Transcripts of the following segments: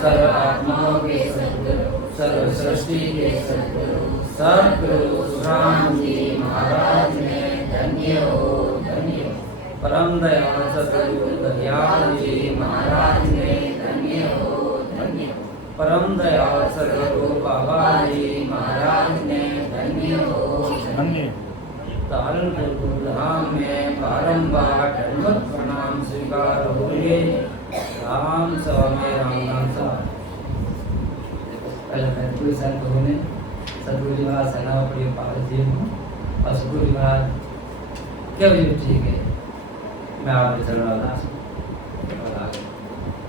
सर्व आत्माओं के सद्गुरु, सर्व सृष्टि के सद्गुरु, सद्गुरु सुराम जी महाराज ने धन्य हो, धन्य हो। परम दयाल सद्गुरु दयाल जी महाराज ने धन्य हो, धन्य हो। परम दयाल सद्गुरु बाबा जी महाराज ने धन्य हो, धन्य हो। तारनपुर धाम में बारंबार दंडवत प्रणाम स्वीकार हुए। राम सभा में राम नाम सभा। पहले पूरे संतों ने सतगुरु जी महाराज सेना पड़ी पागल जी और सतगुरु जी महाराज क्या वजह ठीक है मैं आपके चरण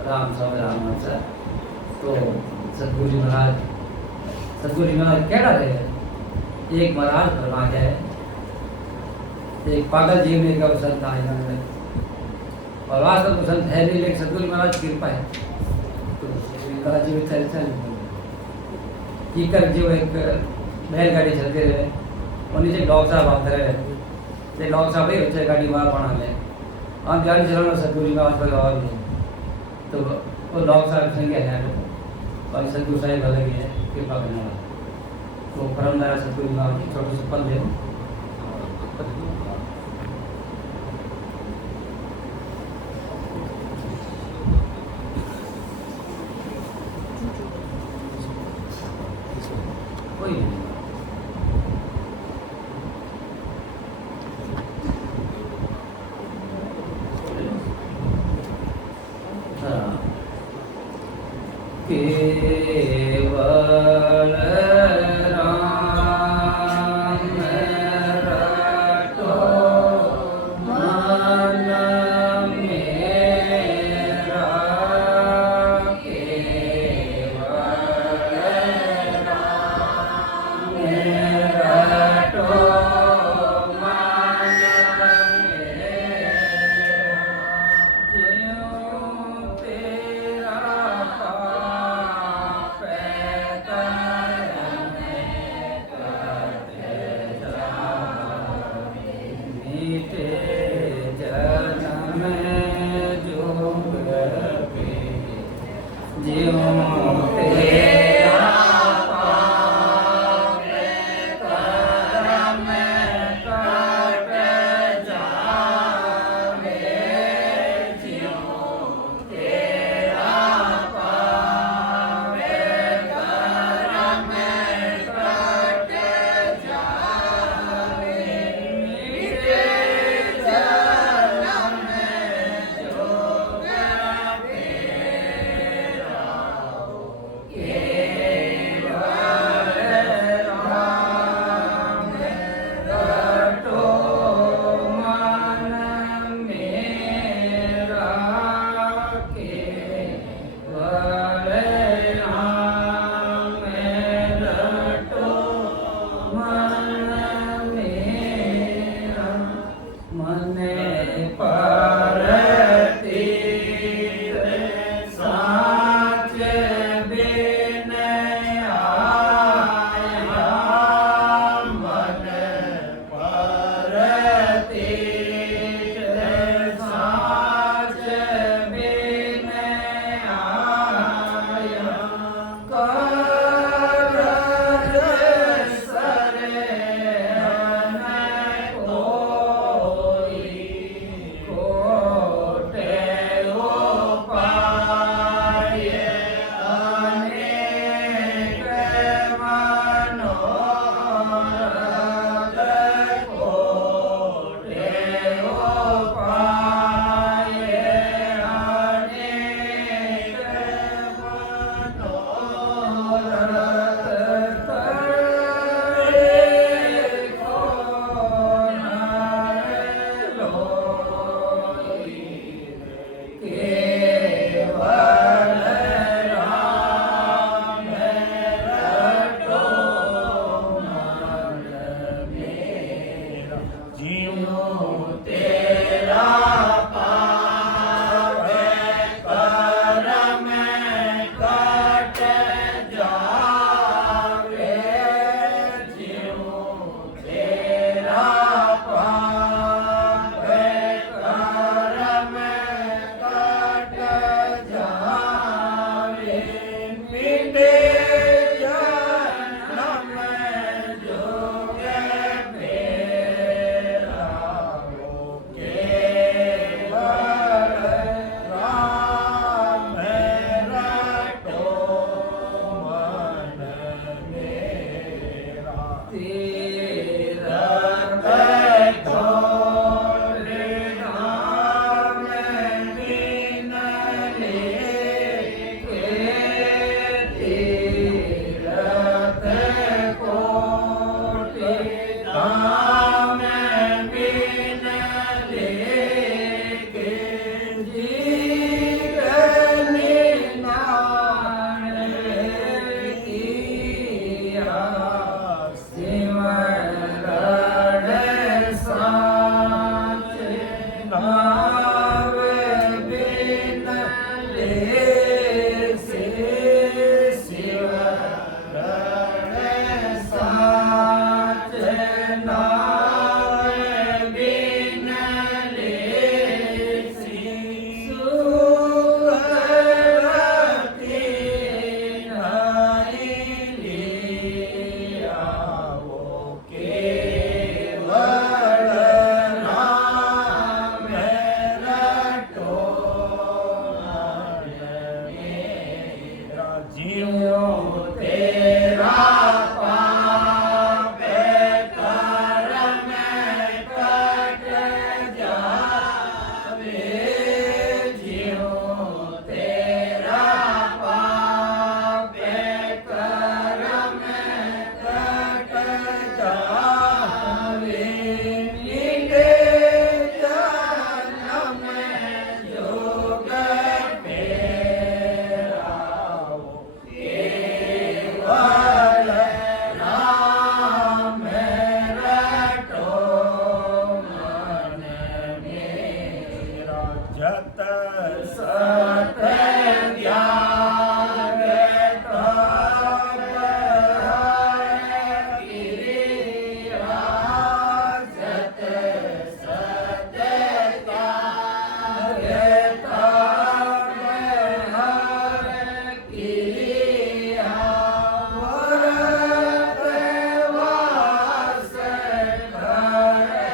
राम सभा राम नाम सभा। तो सतगुरु जी महाराज क्या रहे एक महाराज फरमा गए एक पागल जीव में कब संत आए और वास्तव में संत है नहीं लेकिन सतगुरु महाराज की कृपा है तो जीव चल कीकर जो एक बैलगाड़ी चलते रहे और नीचे डॉग साहब आते रहे ते डॉग साहब ही बच्चे गाड़ी मार बना ले हम गाड़ी चलाना सतगुरु जी महाराज पर आवाज नहीं तो वो डॉग साहब संगे है और सतगुरु साहब अलग ही है कृपा करने वाला तो परम दयाल सतगुरु जी महाराज छोटे से पल दे कोई नहीं केवल जीवो तेरा पाप कर्म कट जावे, जीवो तेरा पाप कर्म कट जावे, नीके जन्म जोग फेराओ, केवल राम रटो मन मेरा, जत सत ज्ञान तप क्रिया, जत सत त्याग तप क्रिया, व्रत वास करे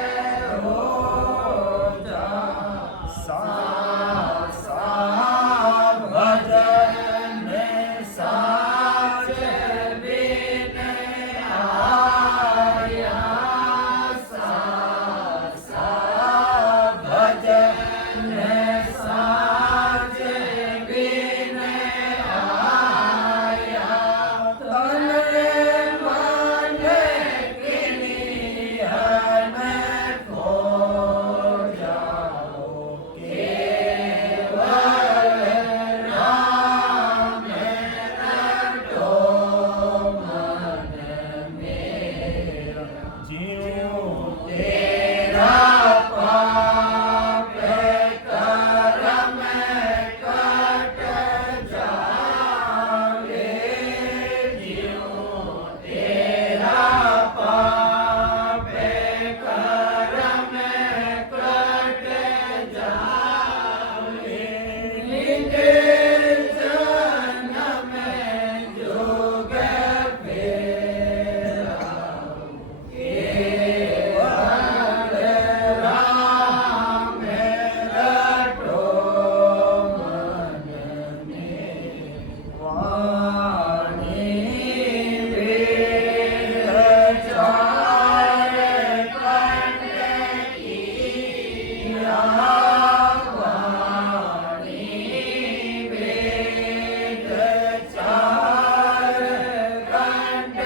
हो जा, सा भजन साच बिन आया, सा भजन साच बिन आया, तन मन किनिहन खो जाओ, केवल राम रटो मन मेरा, जीवो तेरा पाप कर्म कट जावे, जीवो तेरा पाप कर्म कट जावे, नीके जन्म जोग फेराओ, केवल राम रटो मन मेरा, वाणी वेद चार कंठ किया, वाणी वेद चार कंठ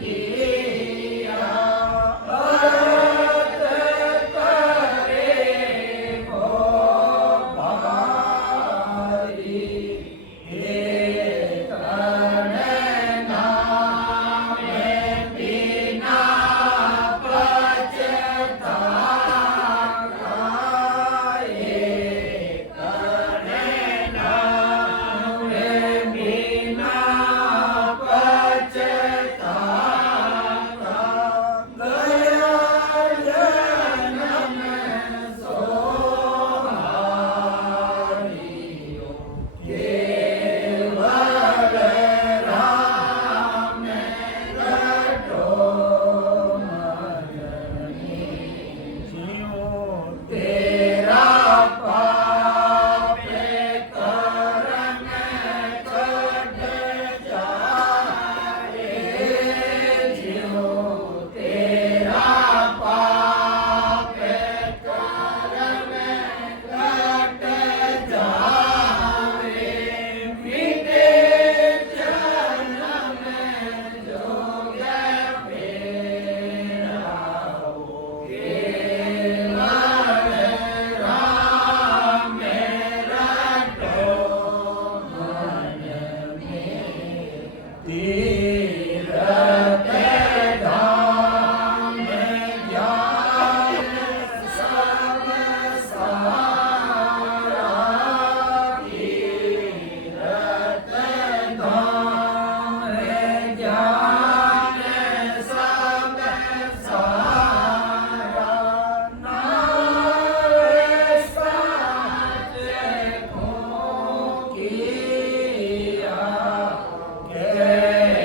किया, भरत करे हो भारी, एक नाम बिना पछतावा, एक नाम बिना पछतावा, गया जन्म सोहारियो, केवल राम रटो मन मेरा, जीवो तेरा पाप कर्म कट जाए, जीवो तेरा पाप कर्म कट जावे, मीठे जन्म जोग फेराओ, केवल राम रटो मन मेरा, तीरथ धाम ज्ञान सब सारा, तीरथ धाम ज्ञान सब सारा, नाम साच को किया, के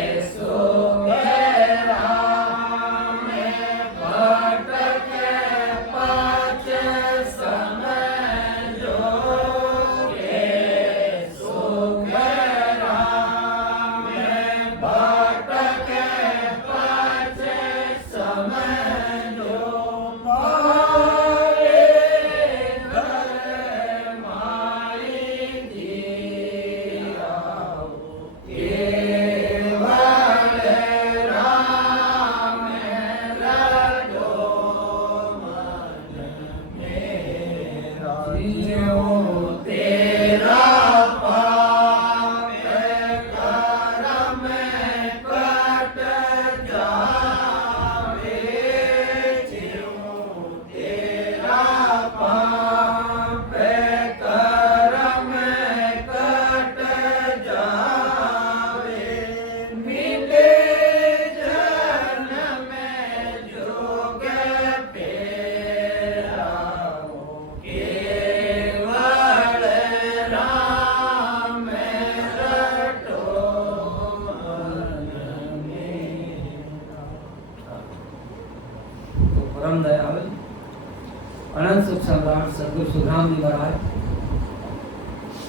अनंत सुख सम्राट सतगुरु सुखराम जी महाराज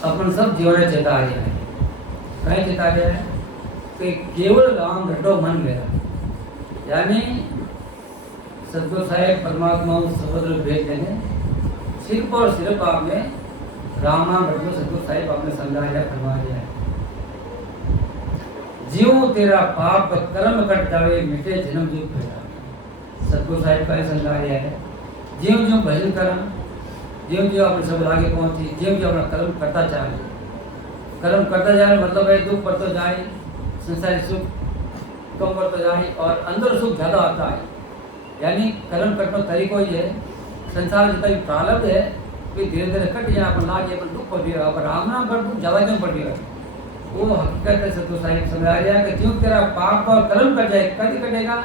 अपन सब जीवन चेता रहे हैं। कहीं चेता रहे हैं कि केवल राम रटो मन मेरा, यानी सतगुरु साहेब परमात्मा समुद्र भेज देने, सिर्फ और सिर्फ आपने राम नाम रटो। सतगुरु साहेब आपने समझाया फरमा दिया है, जीव तेरा पाप कर्म कट जावे मिटे जन्म दुख भेटा। सतगुरु साहेब का समझाया है, जीव जो भजन करा, जीव जो अपने सब आगे पहुंची, जीव जो अपना कर्म करता जाए, कर्म करता जाए मतलब है दुख बढ़ता जाए, संसारिक सुख कम बढ़ता जाए और अंदर सुख ज़्यादा आता है। यानी कर्म करने का तरीका ही है, संसार जितना भी प्रारब्ध है फिर धीरे धीरे कट जाए, अपन लागे अपन दुख पड़ गया, पर राम नाम पर दुख ज़्यादा क्यों पड़ गया। वो हकीकत है सतगुरु साहिब समझा रहा है कि क्यों तेरा पाप और कर्म कट जाए, कभी कटेगा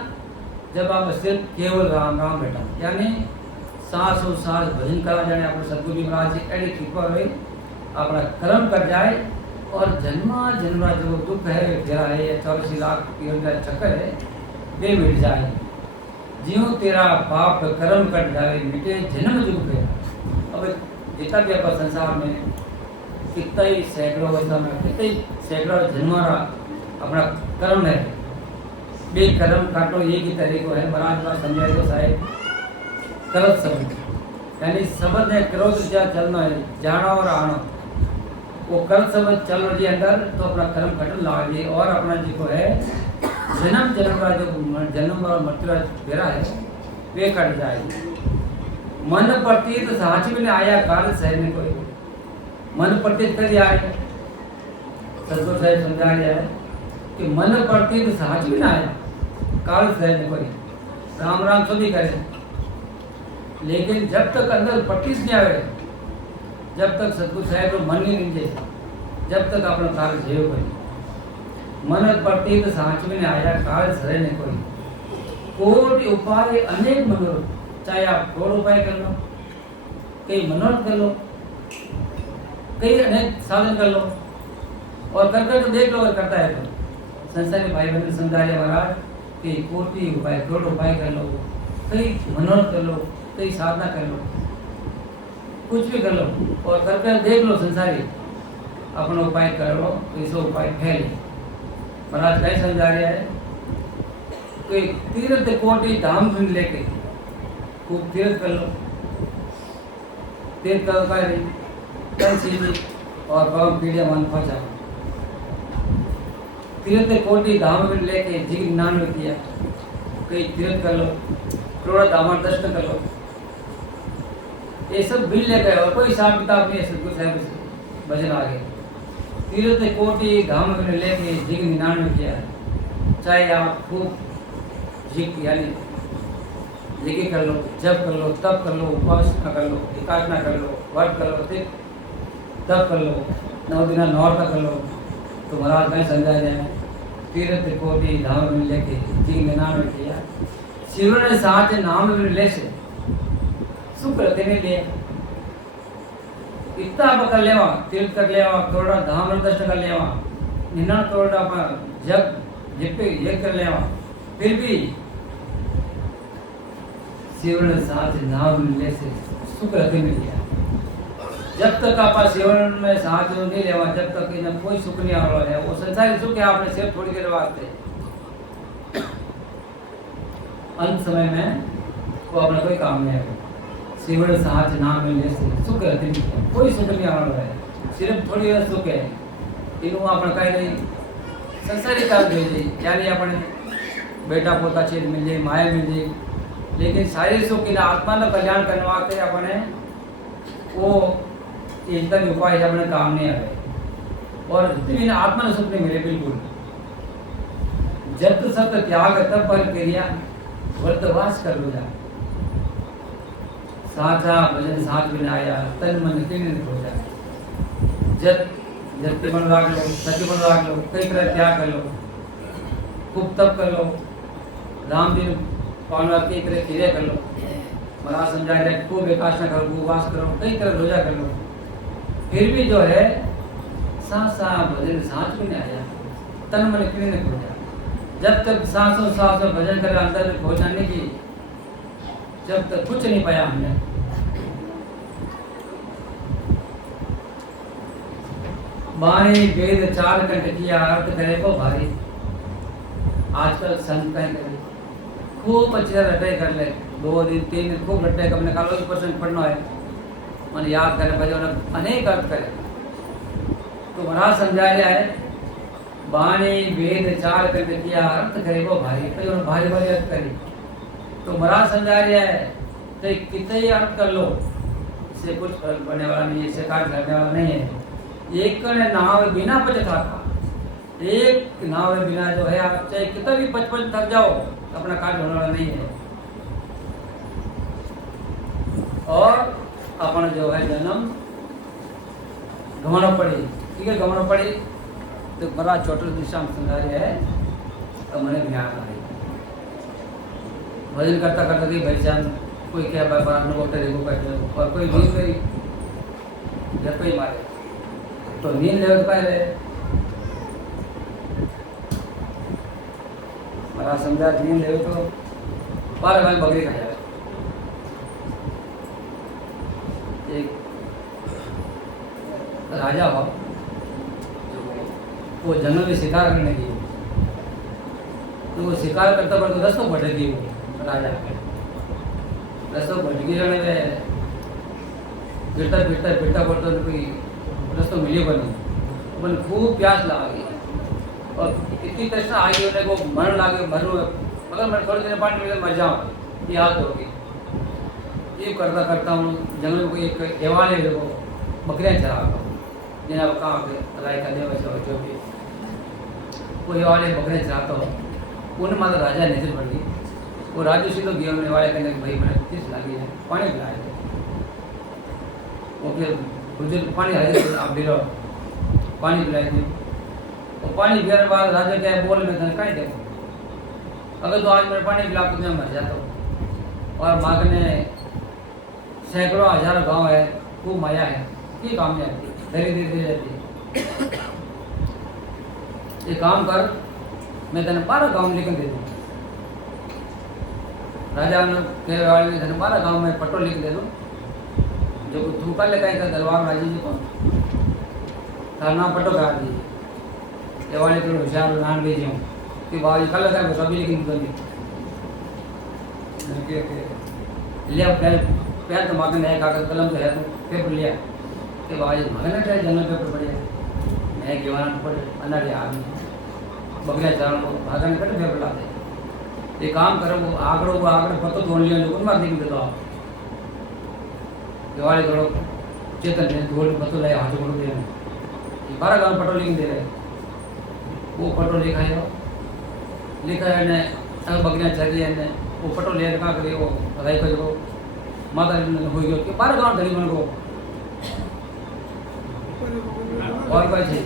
जब आप सिर्फ केवल राम राम बेटा, यानी सांस और सांस भजन करा जाए। अपने सतगुरु महाराज जी एडी कृपा रहे, अपना कर्म कर जाए और जन्मा जन्मा जो दुख है फेरा है, 84 लाख चक्कर है, वे मिट जाए। जीव तेरा पाप कर्म कट जाए मिटे जन्म दुख है। अब जितना भी आप संसार में कितना ही सैकड़ों वर्षा में कितने सैकड़ों जन्मारा अपना कर्म है, बे कर्म काटो एक ही तरीको है। महाराज बात समझाए तो साहेब करत शब्द, यानी शब्द है क्रोध जा चलना है, जाना और आना, वो करत शब्द चल रही अंदर तो अपना कर्म कटन लागे और अपना जो है जन्म जन्म का जो जन्म और मृत्यु फेरा है वे कट जाएगी। मन प्रतीत साँच में आया काल शहर में कोई, मन प्रतीत कर आए। सतगुरु साहिब समझा रहा है कि मन प्रतीत साँच में आया काल शहर में कोई, राम राम सभी करे, लेकिन जब तक अंदर प्रतीत नहीं आए, जब तक सतगुरु साहेब को मन नहीं नीचे, जब तक अपना कार्य जेव करें। मन प्रतीत साँच में आया काल सरे ने कोई, कोटि उपाय अनेक मनोरथ, चाहे आप करोड़ उपाय कर लो, कई मनोरथ कर लो, कई अनेक साधन कर लो और कर कर तो देख लो अगर करता है तो। संसारी भाई बहन समझाया महाराज कि कोटि उपाय करोड़ उपाय कर लो, कई मनोरथ कर लो, कई साधना कर लो, कुछ भी कर लो और कर कर देख लो संसारी अपना उपाय कर लो तो इसे उपाय फैले। महाराज क्या समझा रहा है कि तीर्थ कोटि धाम धुन लेके खूब तीर्थ कर लो, तीर्थ कर तन सीधी और पवन पीढ़िया मन पहुंचा। तीर्थ कोटि धाम धुन लेके जिग ज्ञान में किया, कई तीर्थ कर लो, करोड़ धाम दर्शन कर लो, ये सब बिल ले गए और कोई हिसाब किताब नहीं है। सतगुरु साहब से भजन आ गए, तीर्थ कोटि धाम में लेके जिग 99 किया, चाहे आप खूब जिग यानी जिगे कर लो, जप कर लो, तप कर लो, उपासना कर लो, एकाग्रता कर लो, व्रत कर लो, तप कर लो, 9 दिन नौरता कर लो। तो महाराज मैं समझा जाए तीर्थ कोटि धाम में लेके जिग 99 किया, शिव ने साथ नाम में ले से सुख देने लिए इतना कर लेवा, तीर्थ कर लेवा, करोड़ा धाम दर्शन कर लेवा, 99 करोड़ जग जिपे ये कर लेवा, फिर भी सेवन साथ नाम मिलने से सुख रहते मिल गया। जब तक आप सेवन में साथ नहीं लेवा, जब तक इन्हें कोई सुख नहीं आ रहा है, वो संसारी सुख है आपने सिर्फ थोड़ी देर वास्ते, अंत समय में वो अपना कोई काम नहीं आएगा। सेवन साथ नाम मिलने से सुख रहते मिल गया, कोई सुख नहीं आ रहा है, सिर्फ थोड़ी देर सुख है। इन्हों अपना कहीं नहीं संसारी काम भेजे, यानी अपने बेटा पोता चीज मिल जाए, माया मिल जाए, लेकिन शारीरिक सुख की आत्मा का कल्याण करने वास्ते अपने वो इतना उपाय अपने काम नहीं आ रहे और जितनी आत्मा ने सुख नहीं मिले बिल्कुल। जब तो सब त्याग तब पर क्रिया व्रतवास कर लो जाए, साचा भजन साथ में आया, तन मन तीन हो जाए। जब जब मन राख लो, सत्य मन राख लो, कई तरह त्याग कर लो, खूब तप कर लो, राम दिन पावना कई तरह क्रिया कर लो, महाराज समझा रहे खूब एकाशना करो, उपवास करो, कई तरह रोजा कर लो, फिर भी जो है सांस भजन सांस में नहीं आया, तन मन क्यों नहीं खो जाए। जब तक सांसों भजन कर अंदर में पहुंचाने की, जब तक कुछ नहीं पाया हमने, वाणी वेद चार कंठ किया अर्थ करे को भारी। आजकल संत कहें करे खूब अच्छे रटे कर ले, 2 दिन 3 दिन खूब रटे कर, मैंने कहा 1% पढ़ना है, मैंने याद करने बजे उन्हें अनेक अर्थ करे। तो महाराज समझा रहा है वाणी वेद चार कंठ किया अर्थ करे को भारी, भाई उन्हें भारी भारी अर्थ करी। तो महाराज समझा रहा है तो कितने ही अर्थ कर लो, इससे कुछ फर्क पड़ने वाला नहीं है, इससे कार्य करने वाला नहीं है। एक नाव बिना पच था, एक नाव बिना जो है आप चाहे कितना भी 55 थक जाओ, अपना कार्य होने वाला नहीं है। और अपना जो है जन्म गंवाना पड़ी, ठीक है, गंवाना पड़ी। तो बड़ा छोटे दिशा में समझा रहे है, तो मैंने ध्यान आई भजन करता करता थी भाई जान कोई क्या अनुभव करे वो बैठे, और कोई नींद गई घर पे ही मारे, तो नींद ले पाए महाराज समझा नींद ले तो बारह भाई बकरी खा जाए। एक राजा हो, वो जंगल में शिकार करने की, तो वो शिकार करता पड़ता रस्तों भटकी, वो राजा रस्तों भटकी जाने में फिरता फिरता फिरता पड़ता कोई रस्तों मिली बनी, अपन खूब प्यास लगी और इतनी तृष्णा आई उन्हें को मरण लागे, मरू मगर मैं थोड़ी देर पानी में मर जाऊँ, ये हालत होगी। ये करता करता हूँ जंगल में कोई एक एवान है देखो बकरियाँ चराता हूँ, जिन्हें कहाँ पे राय का देव जो भी वो एवान बकरियाँ चराता हूँ, उन्हें माता राजा नजर पड़ गई। वो राजू से तो गया उन्हें वाले कहने भाई मैंने किस लागी है पानी पिलाए थे, वो फिर बुजुर्ग पानी हाजिर आप भी पानी पिलाए थे। और पानी पीने के बाद राजा क्या है बोल में था कहीं देखो, अगर तो आज मेरे पानी पिला तो मैं मर जाता हूँ। और माँ ने सैकड़ों हजारों गांव है, खूब माया है, ये काम नहीं आती, धीरे धीरे रहती। ये काम कर, मैं तेने 12 गांव लिख दे दूँ। राजा ने कहे वाले ने तेने 12 गांव में पट्टो लिख दे दूँ, जो तू कर लेता है दरबार राजी जी को तार नाम पट्टो करा दीजिए। ये वाले तो होशियार नाम लीजिए कि बाबा कल लगा सभी लिखी लिया पैर तो मांगे नया कागज कलम तो है तो पेपर लिया कि बाबा जी मांगना चाहिए जंगल पेपर पढ़े नए जवान पढ़े अनारे आदमी बकरिया चरण को भागने कटे पेपर लाते। ये काम करो वो आंकड़ों पत्तो तोड़ लिया जो मार देंगे तो आप दिवाली करो चेतन ने धोल पत्तो लाया हाथ को दे 12 गांव पटो लिख दे रहे, वो पटो लिखा है ने अगर बकरियाँ चल रही है वो पटो ले कहाँ करिए वो राई कर जो माता हो गया कि 12 गांव धरी मन को और कैसे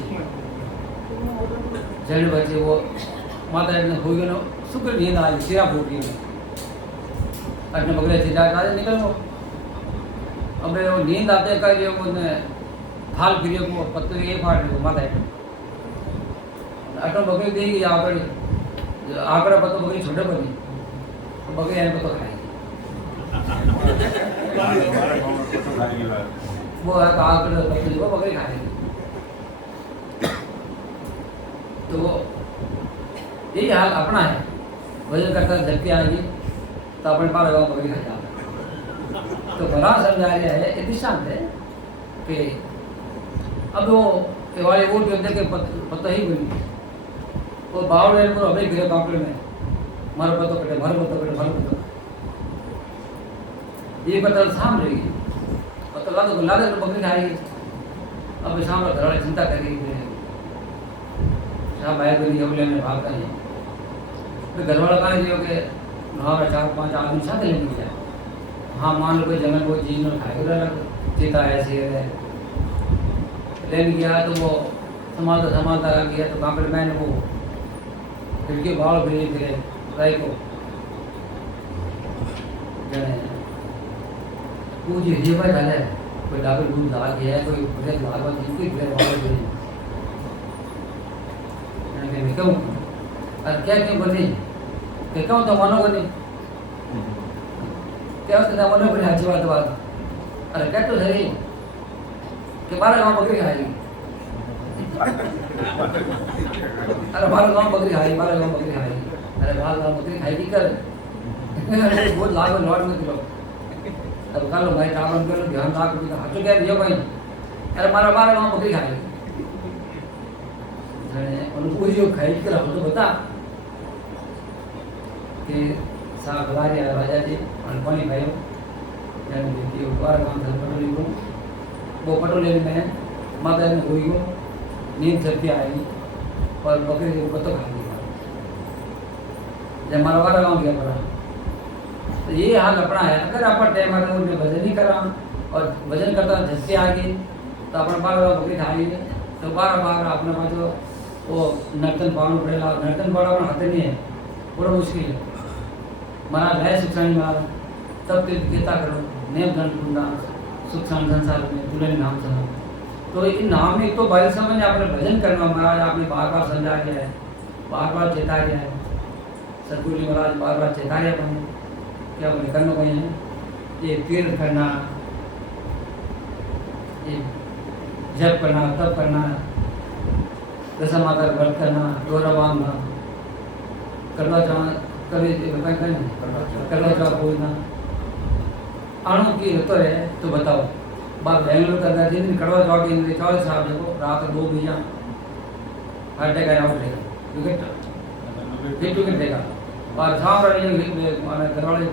चल बचे वो माता हो गया ना शुक्र नींद आई सिरा फूट गई अपने बकरियाँ चिल्ला निकल वो अब वो नींद आते कर वो थाल फिर को पत्ते ये फाड़ को माता अटो बकरी देगी आकड़ा पत्तो बकरी छोटे बनी तो बकरी आने पत्तो खाएगी वो आकड़ा पत्तो जो बकरी खाएगी। तो यही हाल अपना है, वजन करता झटके आएगी तो अपने 12 गाँव बकरी खा जाओ। तो बड़ा समझा रहा है इतनी शांत है कि अब वो वाले वो देख के पता ही बनी वो बावड़े को अभी गिरे कांपड़े में मर पतो कटे ये पता साम रहेगी पता ला तो लादे तो बकरी खाएगी। अब शाम को घर वाले चिंता करेगी शाम आए गई अगले में भागता नहीं तो घर वाला कहा जी के 4-5 आदमी साथ लेने जाए। हाँ मान लो कोई जंगल को चीज में खाएगा चीता है शेर है लेने गया तो वो संभालता गया तो कांपड़ मैंने वो खिड़की बाढ़ फिरे राय को वो जी हिजे पर डाले कोई डाबर दूध ला गया है कोई बुरे लाल बात जिनकी फिर बाढ़ फिरे मैंने क्यों और क्या क्यों बनी कि क्यों तो मानो बनी क्या उसका मनो बनी अच्छी बात अरे क्या तो सही कि 12 गाँव बकरी खाएगी अरे मारो गाँव बकरी खाई, मारो गाँव बकरी खाई, अरे मारो गाँव बकरी खाई की कर बहुत लाभ है लॉट में किलो तब कल भाई काम कर लो ध्यान रख भी हाथ तो क्या दिया भाई अरे मारो मारो गाँव बकरी खाई उन्हें पूछियो खाई की रहो तो बता कि साहब बता दिया राजा जी और पानी खायो यानी कि ऊपर काम था पटोली को वो पटोले में माता ने हुई को नींद सबकी आएगी और बकरी को पत्तो खा लिया जब मरवारा गाँव गया पड़ा तो ये हाल अपना है अगर अपन टाइम आते उन्हें वजन ही करा और वजन करता झटके आ गई तो अपना बार बार बकरी खा ली तो बार बार अपने पास जो वो नर्तन पावन पड़ेगा नर्तन पावन अपना हाथ नहीं है पूरा मुश्किल है मरा है सुख शांति मरा तब तीर्था करो नेम धन ढूंढा सुख शांति संसार में तुले नाम सुना तो इन नाम में तो भाई समझ आपने भजन करना महाराज आपने बार बार समझा गया है बार बार चेता गया है सतगुरु जी महाराज बार बार चेता गया अपने क्या अपने करना कोई है ये तीर्थ करना ये जप करना तप करना दशा माता का व्रत करना डोरा बांधना करवा चौथ कभी करवा चौथ पूजना आणु की तो है तो बताओ बात बेंगलुरु करना जिस दिन करवा चौथ के दिन 40 साहब देखो रात 2 बजे हार्ट अटैक आया उठेगा विकेट देगा और शाम करवाड़े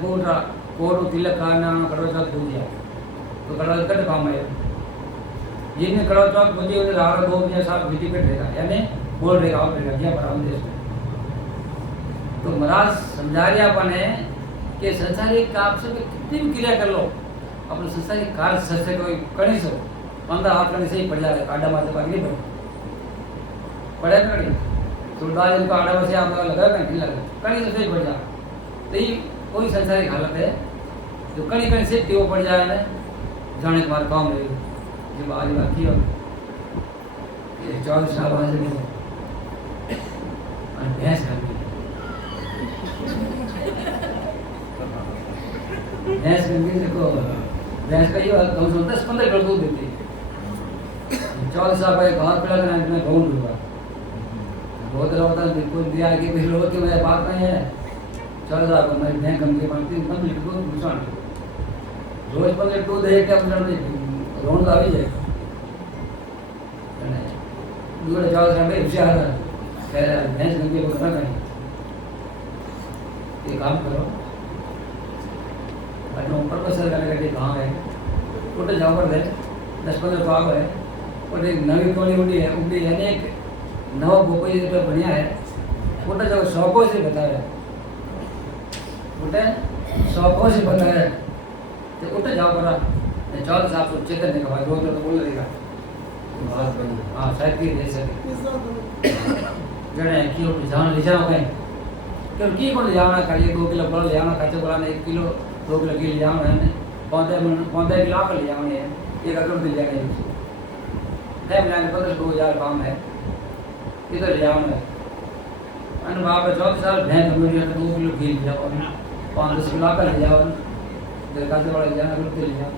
कोट तिलक खाना करवा चौथ पूज गया तो करवा चौथ काम है जिनमें करवा चौथ पूजे उन्हें रात 2 बजे साहब विकेट देगा यानी बोल रहेगा आउट रहेगा क्या पर हम देश में तो महाराज समझा रहे अपन है कि संसारिक काम से कितनी भी क्रिया कर लो अपने संसारिक कार्य से कोई कड़ी सो पंद्रह हाथ करने से ही पड़ जाए आडा मारते पाक नहीं पड़े कड़ी तुलदार इनको आडा से आप लगा नहीं लगा कड़ी से ही पड़ जा तो ये कोई संसारिक हालत है जो कड़ी कड़ी से वो पड़ जाए ना जाने के बाद काम रही जब आज बात की 24 साल बाद भैंस भैंस देखो भैंस का ये कम से 10-15 किलो दूध देती है 24 साल का घास पिला कर मैं गौन दूंगा बहुत होता है कुछ दिया कि फिर लोग की मैं बात नहीं है 24 साल का मैं भैंस कम के मांगती 15 लीटर दूध नुकसान रोज 15 लीटर दूध है क्या मतलब रोन का भी जाए दूर 24 साल में होशियार है कह रहा है भैंस गंगे को करना नहीं ये काम करो ऊपर पर सर करने का गाँव है टोटल जाओ पर है 10-15 गाँव है और एक नवी कोली उड़ी है यानी एक नवा बोकोई जो बढ़िया है टोटल जब 100 से बताया टोटल 100 से बताया तो टोटल जाओ पर 14 साहब को चेतन ने कहा रोज तो बोल रहेगा हाँ शायद की दे सके जड़े कि जान ले जाओ कहीं क्योंकि को ले जाना खाली 2 किलो फल ले आना कच्चे बोला 1 किलो 2 किलो की ले जाना है पौधे किलो आप ले जाने हैं एक अगर ले जाने है मिलाने 15-2000 काम है इधर ले जाना है अन वहाँ पर 24 साल भैंस कम्युनिटी है 2 किलो घी ले जाओ 5-10 किलो आकर ले जाओ कच्चे बोला ले जाना ले जाओ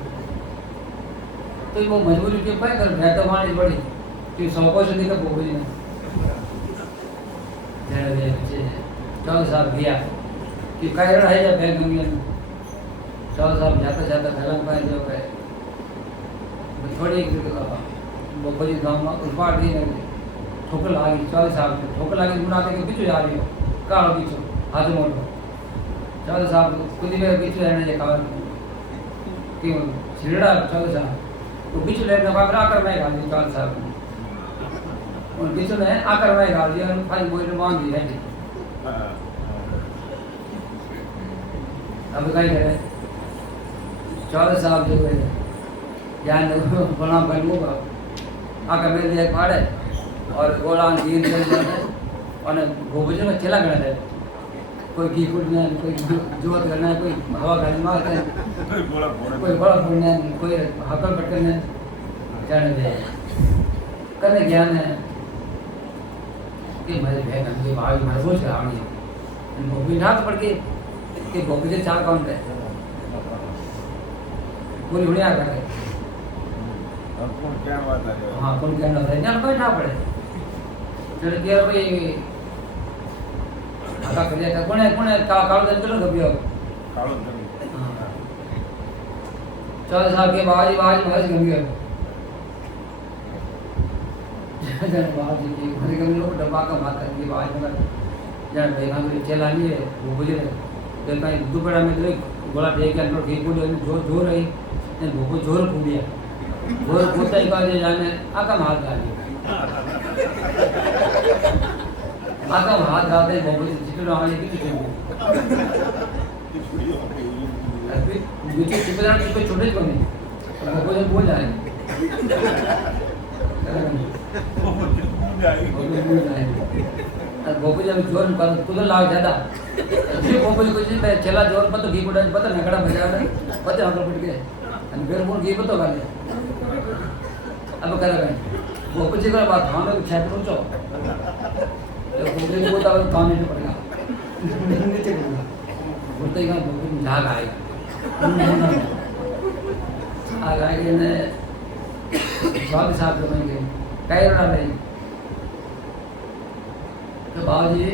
तो वो मजबूरी के पाए कर मैं तो मानी बड़ी कि 100 से दिखा बोली ना धीरे धीरे 14 साल गया कि कई है जब बैंक में 14 साल जाता धर्म पाए जो है थोड़ी वो बड़ी गाँव में उस बार नहीं लगी ठोकर लगी 14 साल में ठोकर लगी मुनाते के पीछे जा रही हो कहाँ पीछे हाथ मोड़ 14 साल खुद ही मेरे पीछे रहने के कारण क्यों छिड़ा 14 साल तो बीच ले नवाब आकर मैं गाली 4 साल और बीच में आकर मैं गाली और भाई बोल मांग दी है अब क्या करे 4 साल जो है ज्ञान बना बनूंगा आकर मेरे लिए फाड़े और गोला जीन कर जाते और गोबज में चला करना है कोई घी फूटना है कोई जोत करना है कोई हवा खाने मारते हैं कोई बड़ा फूटना है कोई हकल पटकना है जाने दे करने ज्ञान है कि मेरे बहन के भाई महसूस करानी है इनको बिना तो पड़ के कि गोपी से 4 काउंट है पूरी हुई आ गए कौन क्या बात है हाँ कौन क्या ना है जान बैठा पड़े चढ़ गया भाई आका करिया का कोने कालो दिन चलो गबियो कालो दिन 4 साल के बाद मारे गबियो जन बाजी की मारे गबियो डब्बा का बात करके बाद में जन भाई ना चला लिए वो गुजरे तो कहीं दुपड़ा में तो गोला दे के अंदर घी पूरी जोर रही ने भूको जोर फूटिया जोर फूटता ही बाद जाने आका हाथ डाली आका हाथ डालते भूको चिकन आने की अभी बीच चिकन के छोटे कोने भूको जब बोल जाए भूको जब जोर पर कुछ लाग जाता ये भूको कुछ चला जोर पर तो घी पूरा पता नगड़ा बजा रहा पता हम लोग के અને ફેર બોલ ગઈ બતો ગાલે अब करे भाई वो कुछ कर बात हां तो छत ऊंचो तो बोले को तो काम नहीं पड़ेगा नीचे बोलूंगा बोलते ही का झाग आएगा आ गए ने स्वाद साहब लोगेंगे कई रहा नहीं तो बाबूजी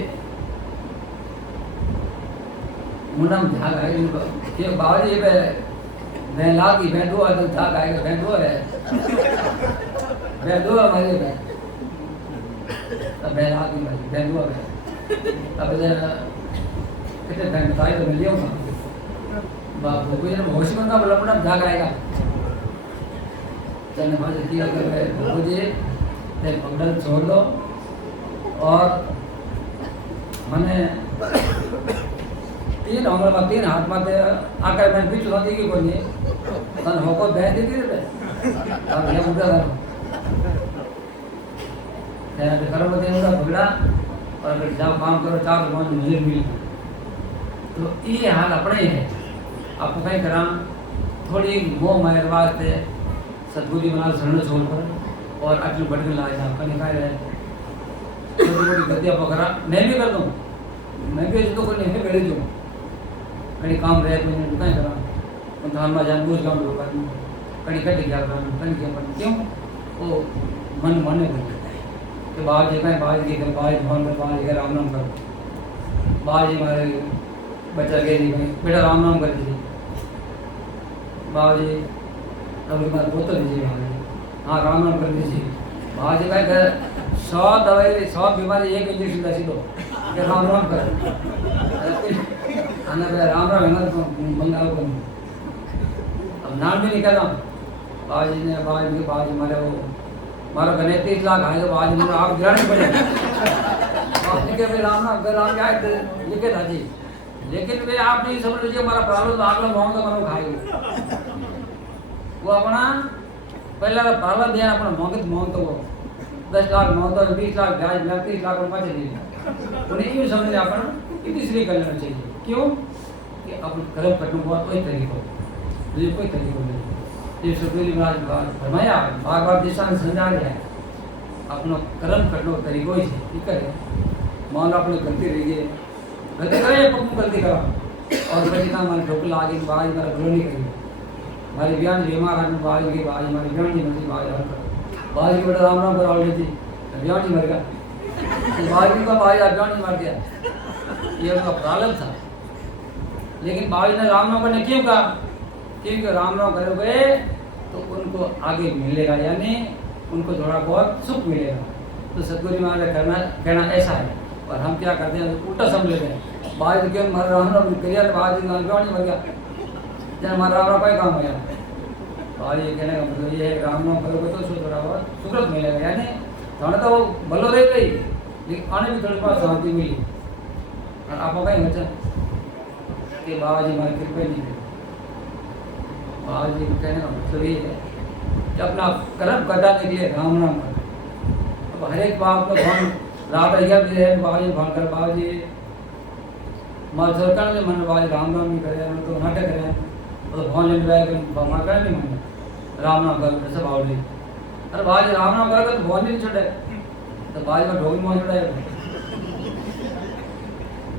मुन्ना झाग आएगा कि बाबूजी पे मैं लागी बैठो है तो था गाएगा बैठो है बैठो हमारे में तब मैं लागी बैठो है अब कितने टाइम बताए तो मिलियो का बाप को ये भविष्य में का लपड़ा जा गाएगा चलने मार दिया कर मुझे एक बंडल छोड़ दो और मैंने 3 उंगल में 3 हाथ में आकर मैं बीच लगा दी कि कोई नहीं तन होको दे दी थी रे अब ये मुद्दा था यार करो मत मुद्दा भगड़ा और अगर जाओ काम करो 4 पांच मिल तो ये हाल अपने ही है आपको कहीं करा थोड़ी मोह मायर वास्ते सदगुरु बना शरण छोड़कर और अटल बढ़ ला जा आपका निकाल है छोटी गद्दियां पकड़ा मैं भी कर दूं मैं भी इसको कोई नहीं कर दूं कहीं काम रहे कोई नहीं कहीं करा तो धान में जान बुझ काम लोग कहीं कट गया कहीं क्या पर क्यों वो मन माने बोल कि बाहर जे कहीं बाहर के बाहर भवन में बाहर के राम नाम कर बाहर जी मारे बच्चा के जी बेटा राम नाम कर दीजिए बाहर जी अभी मारे बोतल दीजिए हाँ राम नाम कर दीजिए बाहर जी कहीं 100 दवाई 100 बीमारी एक इंजेक्शन दे दो कि राम राम कर आना पे राम राम है ना बंगाल को अब नाम भी निकाला बाजी ने बाजी मारे वो मारा गने 30 लाख आए तो बाजी ने आप गिराने पड़े आपने के भाई राम नाम कर राम जाए लिखे था जी लेकिन वे आप नहीं समझ लीजिए हमारा प्रारूप आग लो मांग तो मनो खाएगा वो अपना पहला प्रारूप दिया अपना मांग तो वो 10 लाख 9 तो 20 लाख 30 लाख रुपये चाहिए उन्हें यूँ समझ अपना इसलिए कर लेना चाहिए क्यों कि अपन कर्म करने को कोई तरीका ये कोई तरीका नहीं ये सुखदेव महाराज बात फरमाया बार बार दिशा में समझा गया है अपना कर्म करने का तरीका ही है ठीक है मान लो अपने गलती रही है गलती करे पक्कू गलती करा और बड़ी ना हमारे ठोकला आगे बाज हमारा ग्रो नहीं करेंगे हमारे बयान बीमार आदमी बाज की बाज हमारी बयान जी मर्जी बाज की बेटा राम राम कर ऑलरेडी बयान जी मर गया बाज का बाज बयान जी मर गया ये उनका प्रारंभ था लेकिन बाबा ने राम नाम करने क्यों कहा क्योंकि राम नाम करोगे तो उनको आगे मिलेगा यानी उनको थोड़ा बहुत सुख मिलेगा तो सतगुरु महाराज कहना ऐसा है और हम क्या करते हैं उल्टा समझ लेते हैं बाबा क्यों राम नाम करिया तो बाबा जी क्यों नहीं मर गया जब हमारा राम नाम कोई काम हो गया बाबा ये कहने का मतलब ये है राम नाम करोगे तो थोड़ा बहुत सुकृत मिलेगा यानी थोड़ा तो वो भलो रह गई लेकिन आने भी थोड़ी बहुत शांति मिली और आप कहीं बचा कि बाबा जी हमारी कृपा नहीं करें बाबा जी को कहने का मतलब ये है कि अपना कर्म करना के लिए राम नाम कर अब हर एक बाप को भवन रात अय्या भी है बाबा जी भवन कर बाबा जी माँ सरकार ने मन बाबा जी राम नाम नहीं करे तो नाटक करें तो भवन लेने जाए भगवान कर नहीं मन राम नाम कर ऐसा बाबा जी अरे बाबा जी राम नाम करेगा तो भवन नहीं छोड़े तो बाबा जी का ढोल मोह छोड़ाएगा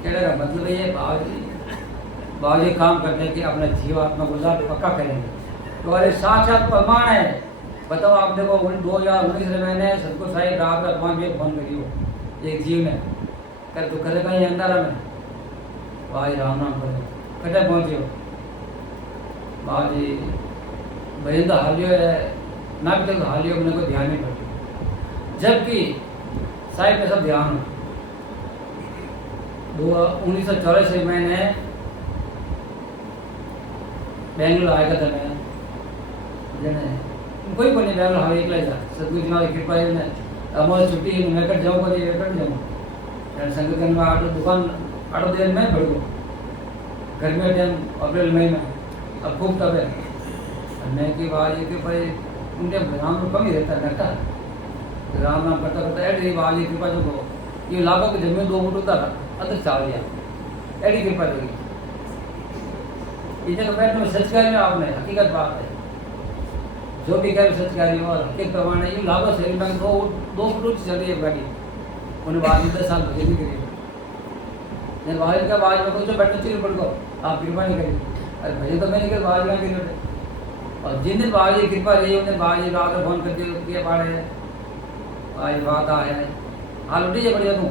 कहने का मतलब ये बाबा जी काम करने के अपने जीवात्मा गुजार पक्का करेंगे तो अरे साक्षात प्रमाण है बताओ आप देखो 2019 में मैंने सबको साई रात रात 5 बजे फोन करी हो एक जीव ने कर तो करे कहीं अंधारा में भाई राम नाम करे कटे पहुंचे बाजी भजन तो हालियो है ना भी तो हालियो मैंने कोई ध्यान नहीं पड़ती जबकि साहिब में सब ध्यान हो 1984 मैंने बेंगलोर आया था मैं जने कोई कोई नहीं बेंगलोर हावे एकला जा सदगुरु जी की कृपा है अमोल छुट्टी मैं कर जाऊं को ये कर जाऊं यार संगत में आटो दुकान आटो दिन में बढ़ गो घर में टाइम अप्रैल मई में अब खूब तब है मैं की बात ये कि भाई उनके राम में कम ही रहता है घटा राम नाम करता करता ऐडी वाली कृपा जो ये लाखों की जमीन 2 फुट उतारा अदर चाल गया ऐडी कृपा होगी ये जगह बैठ में सच कह रहे हो आपने हकीकत बात है जो भी कह रहे सच कह रही हो और हकीकत प्रमाण है ये लाखों शरीर में 2 फुट ऊंची चल रही है गाड़ी उन्हें बाद में 10 साल भजन नहीं करिए जब बाहर का बाज में कुछ बैठने चाहिए पड़ को आप कृपा नहीं करिए अरे भजन तो मैं नहीं कर बाज में गिर और जिन दिन बाज की कृपा रही उन्हें बाज आकर फोन कर दिया पाड़े आज बात है हाल उठी बढ़िया तू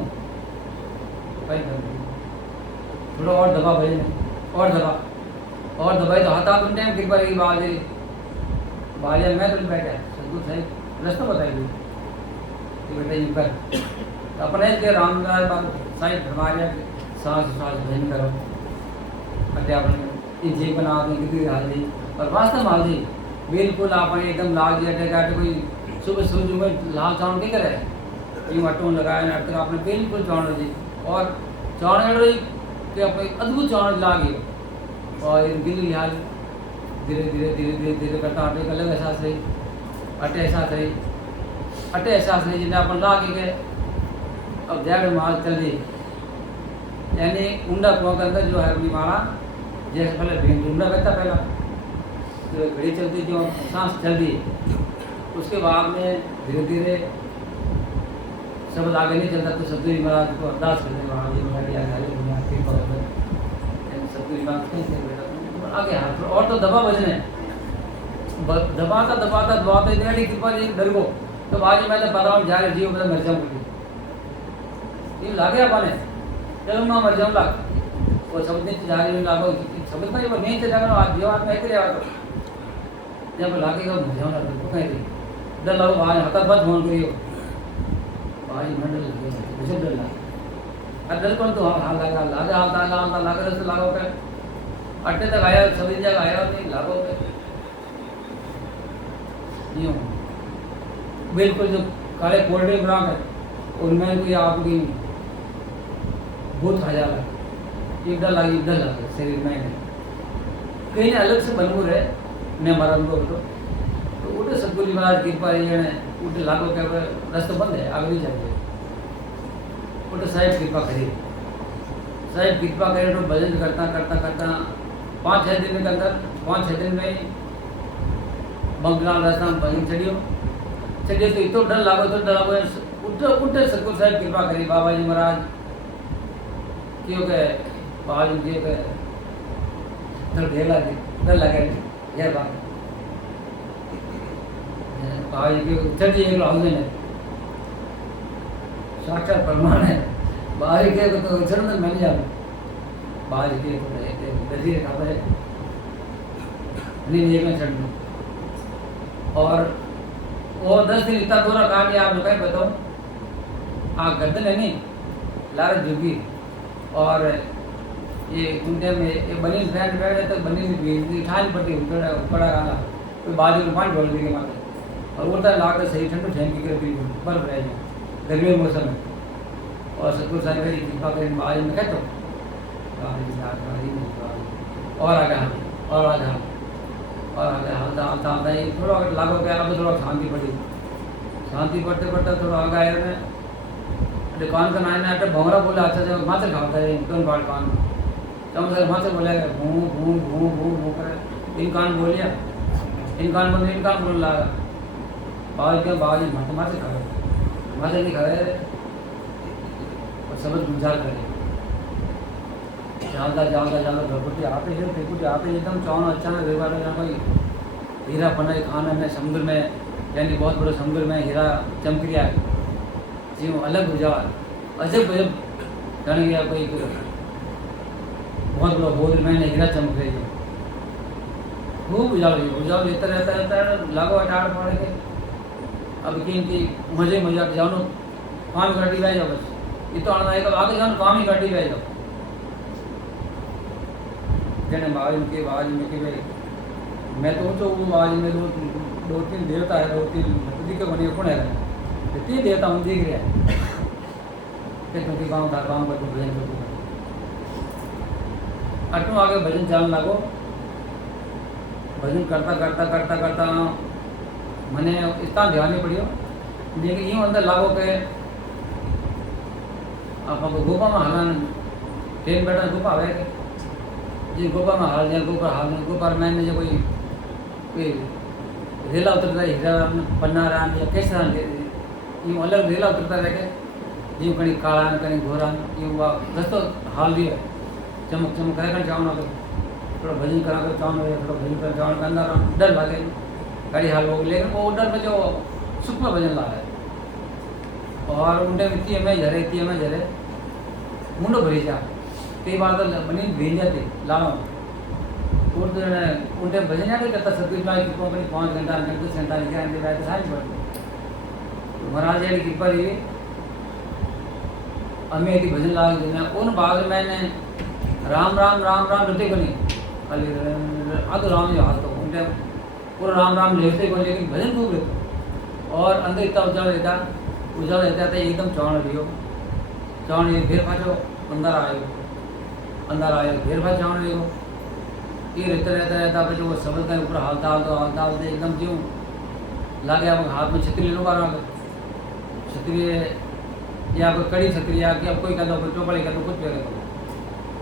भाई थोड़ा और दबा भाई और दबाई तो हाथ हाथ उनने कृपा रही बाज मैं तो बैठा सदगुरु साहिब रास्ता बताइए कि बेटा यूँ कर अपने के रामदास बाबू साहिब हमारे सांस भजन करो अपने जी बना दें कितनी हाल दी और वास्तव में हाल दी बिल्कुल आपने एकदम लाग दिया कोई सुबह सूरज में लाल चावल के करे यूँ अटोन लगाया नाटक आपने बिल्कुल चावल जी और चावल रही कि अपने अद्भुत चावल लागे और गिली हाल धीरे धीरे धीरे धीरे धीरे करता आटे एक अलग एहसास रही अटे एहसास रही जिन्हें अपन लागे गए अब डेढ़ माल चल दी यानी उंडा कुआं के अंदर जो है अपनी माला जैसे पहले भीम उंडा बहता पहला तो घड़ी चलती जो सांस चल दी उसके बाद में धीरे धीरे शब्द आगे नहीं चलता तो सतगुरु महाराज को अरदास करते महाराज जी सतगुरु महाराज आगे हाथ और तो दबा बजने दबाता दबाता इतनी कृपा डर को तो आज मैं पता हूँ जा रहे जीव मैं मर जाऊँ ये लागे अपने चलो मैं मर जाऊँ लाग वो शब्द नहीं जा रही लागो शब्द नहीं वो नहीं चला आज जीव आज मैं एक जब लागेगा मर जाऊँ लाग तो कहीं डर लगो भाई हताश मत फोन करियो भाई मैं डर लगे मुझे डर लगा डर कौन तो हाल लगा रस्ते लागो के अट्टे तक आया सभी जगह आया नहीं लागो के यूँ बिल्कुल जो काले कोल्डे ब्रांड है उनमें कोई आपकी भूत आ जाला इधर लगे शरीर में कहीं अलग से बनबूर है मैं मरा तो उठे सतगुरु महाराज कृपा उठे लागो के रास्ता बंद है आगे नहीं जाते उठे साहिब कृपा करिए साहिब कृपा करे तो भजन करता 5-6 दिन के अंदर 5-6 दिन में बंगला रास्ता में भजन चढ़ियो तो इतो डर लागो उठे सतगुरु साहिब कृपा करी बाबा जी महाराज क्यों के बाबा जी के डर लगे यह बात चढ़ी एक हाउस है साक्षात प्रमाण है बाहर के तो चढ़ मिल जाओ बाहर के दर्जी खाते नहीं एक चढ़ दो और वो 10 दिन इतना दूर कहा कि आप लोग बताओ गर्दन है नहीं लार झुकी और ये उनके में ये बनी फैन बैठे तो बनी ठान पड़ती ऊपर गाना कोई बाजू में पानी ढोल देंगे माते और बोलता है लाकर सही ठंडू ठहन की बिल्कुल बर्फ रह जाए गर्मी के मौसम में और सतगुरु साहिब मेरी कृपा करें आज में कहता हूँ और आगे हालता थोड़ा लागो गया अब थोड़ा शांति पड़ते थोड़ा आगे आया मैं दुकान का नाम है भंवरा बोला अच्छा जब माचल खाता है कौन बाढ़ कान तो सर माचल बोले घूम कर इन कान बोलिया इन कान बोल लगा बाबा जी माचल खा रहे माचल नहीं खा रहे और सबक गुजार करे जाता भरपुटी आते एकदम चौन अच्छा है व्यवहार यहाँ कोई हीरा पना खाना में समुद्र में यानी बहुत बड़े समुद्र में हीरा चमक रहा है जी अलग गुजार अजब गजब जाने गया कोई बहुत बड़ा बोल मैंने हीरा चमक रही है खूब उजाड़ लेता रहता है लागो अटाड़ पड़ के अब की मजे मजा जानो काम गाड़ी बह जाओ बस ये तो आना है आगे जानो काम ही गाड़ी बह जाओ जने बाज के बाज में के भाई मैं तो वो बाज में दो तीन देवता है 2-3 नदी के बने कौन है 3 देवता हम देख रहे हैं क्योंकि गाँव था गाँव का भजन करते अटू आगे भजन चलने लगो भजन करता करता करता करता मैंने इतना ध्यान नहीं पड़ियो लेकिन यूँ अंदर लागो के आप गोपा में हालान ट्रेन बैठा गोपा है जी गोपा में हाल जाए गोपा मैंने जो कोई रेला उतरता है हीरा पन्ना राम या कैसा यूँ अलग रेला उतरता रह के यूँ कहीं काला कहीं घोरा यूँ रस्तो हाल भी है चमक चमक है चावना तो थोड़ा भजन करा कर चावना थोड़ा भजन कर चावना का अंदर डर लगे गाड़ी हाल हो गई लेकिन वो डर में जो सूक्ष्म भजन ला है और उनके में तीय में झरे मुंडो भरी जा कई बार तो बनी भेज जाते लालो उनके भजन नहीं करता सतगुरु की कृपा करी 5 घंटा 10 घंटा निकल बैठ सारी पड़ती महाराज जी की कृपा रही हमें यदि भजन लाग देना उन बाद मैंने राम राम राम राम लेते को नहीं खाली आधो राम ही हाथ तो उनके पूरा राम राम लेते को लेकिन भजन खूब लेते और अंदर इतना उजाड़ रहता था एकदम चौड़ रही चौड़ फिर पाछो अंदर आयो फिर पाछ चौड़ रही ये रहता फिर वो शब्द का ऊपर हालता एकदम क्यों लागे अब हाथ में छतरी ले लो बार छतरी या कोई कड़ी छतरी या कि अब कोई कहता कोई टोपड़ी कहता कुछ भी कहता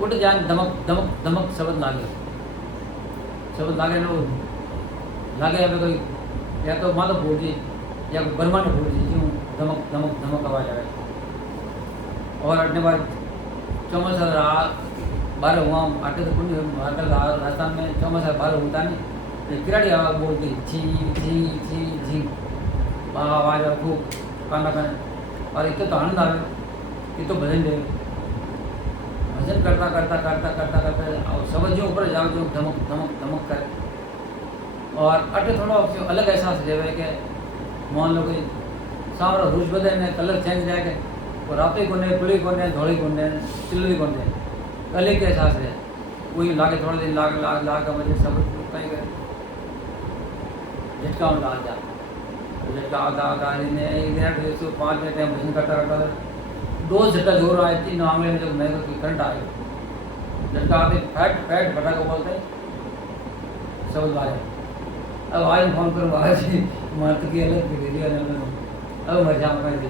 उठ जाए दमक दमक दमक शब्द लागे नो लागे अब कोई या तो माधव फूट जी या कोई ब्रह्मांड फूट जी क्यों दमक दमक दमक आवाज आए और अटने बाद चौमासा रात 12 हुआ आटे तो पुण्य राजस्थान में चौमासा 12 होता नहीं किराड़ी आवाज बोलती झी झी झी झी आवाज खूब काना काना और इतने तो आनंद आवे ये तो भजन दे भजन करता करता करता करता करता और समझ जो ऊपर जाओ जो धमक धमक धमक करे और अटे थोड़ा अलग एहसास ले के मान लो कि सामरा रूज बदे ने कलर चेंज जाए और राते को ने पुली को ने धोली को ने चिल्ली को ने अलग के एहसास है वही लागे थोड़ा दिन लाग का मुझे सब कहीं करे झटका में लाग जा झटका ने 5 मिनट भजन करता करता 2 झटका जोर आए 3 आंगले में जब मेरे को करंट आए झटका आते फैट फटा को बोलते सब आए अब आज फोन करूँ आज मारत की अलग अब मर जाऊँ मैं भी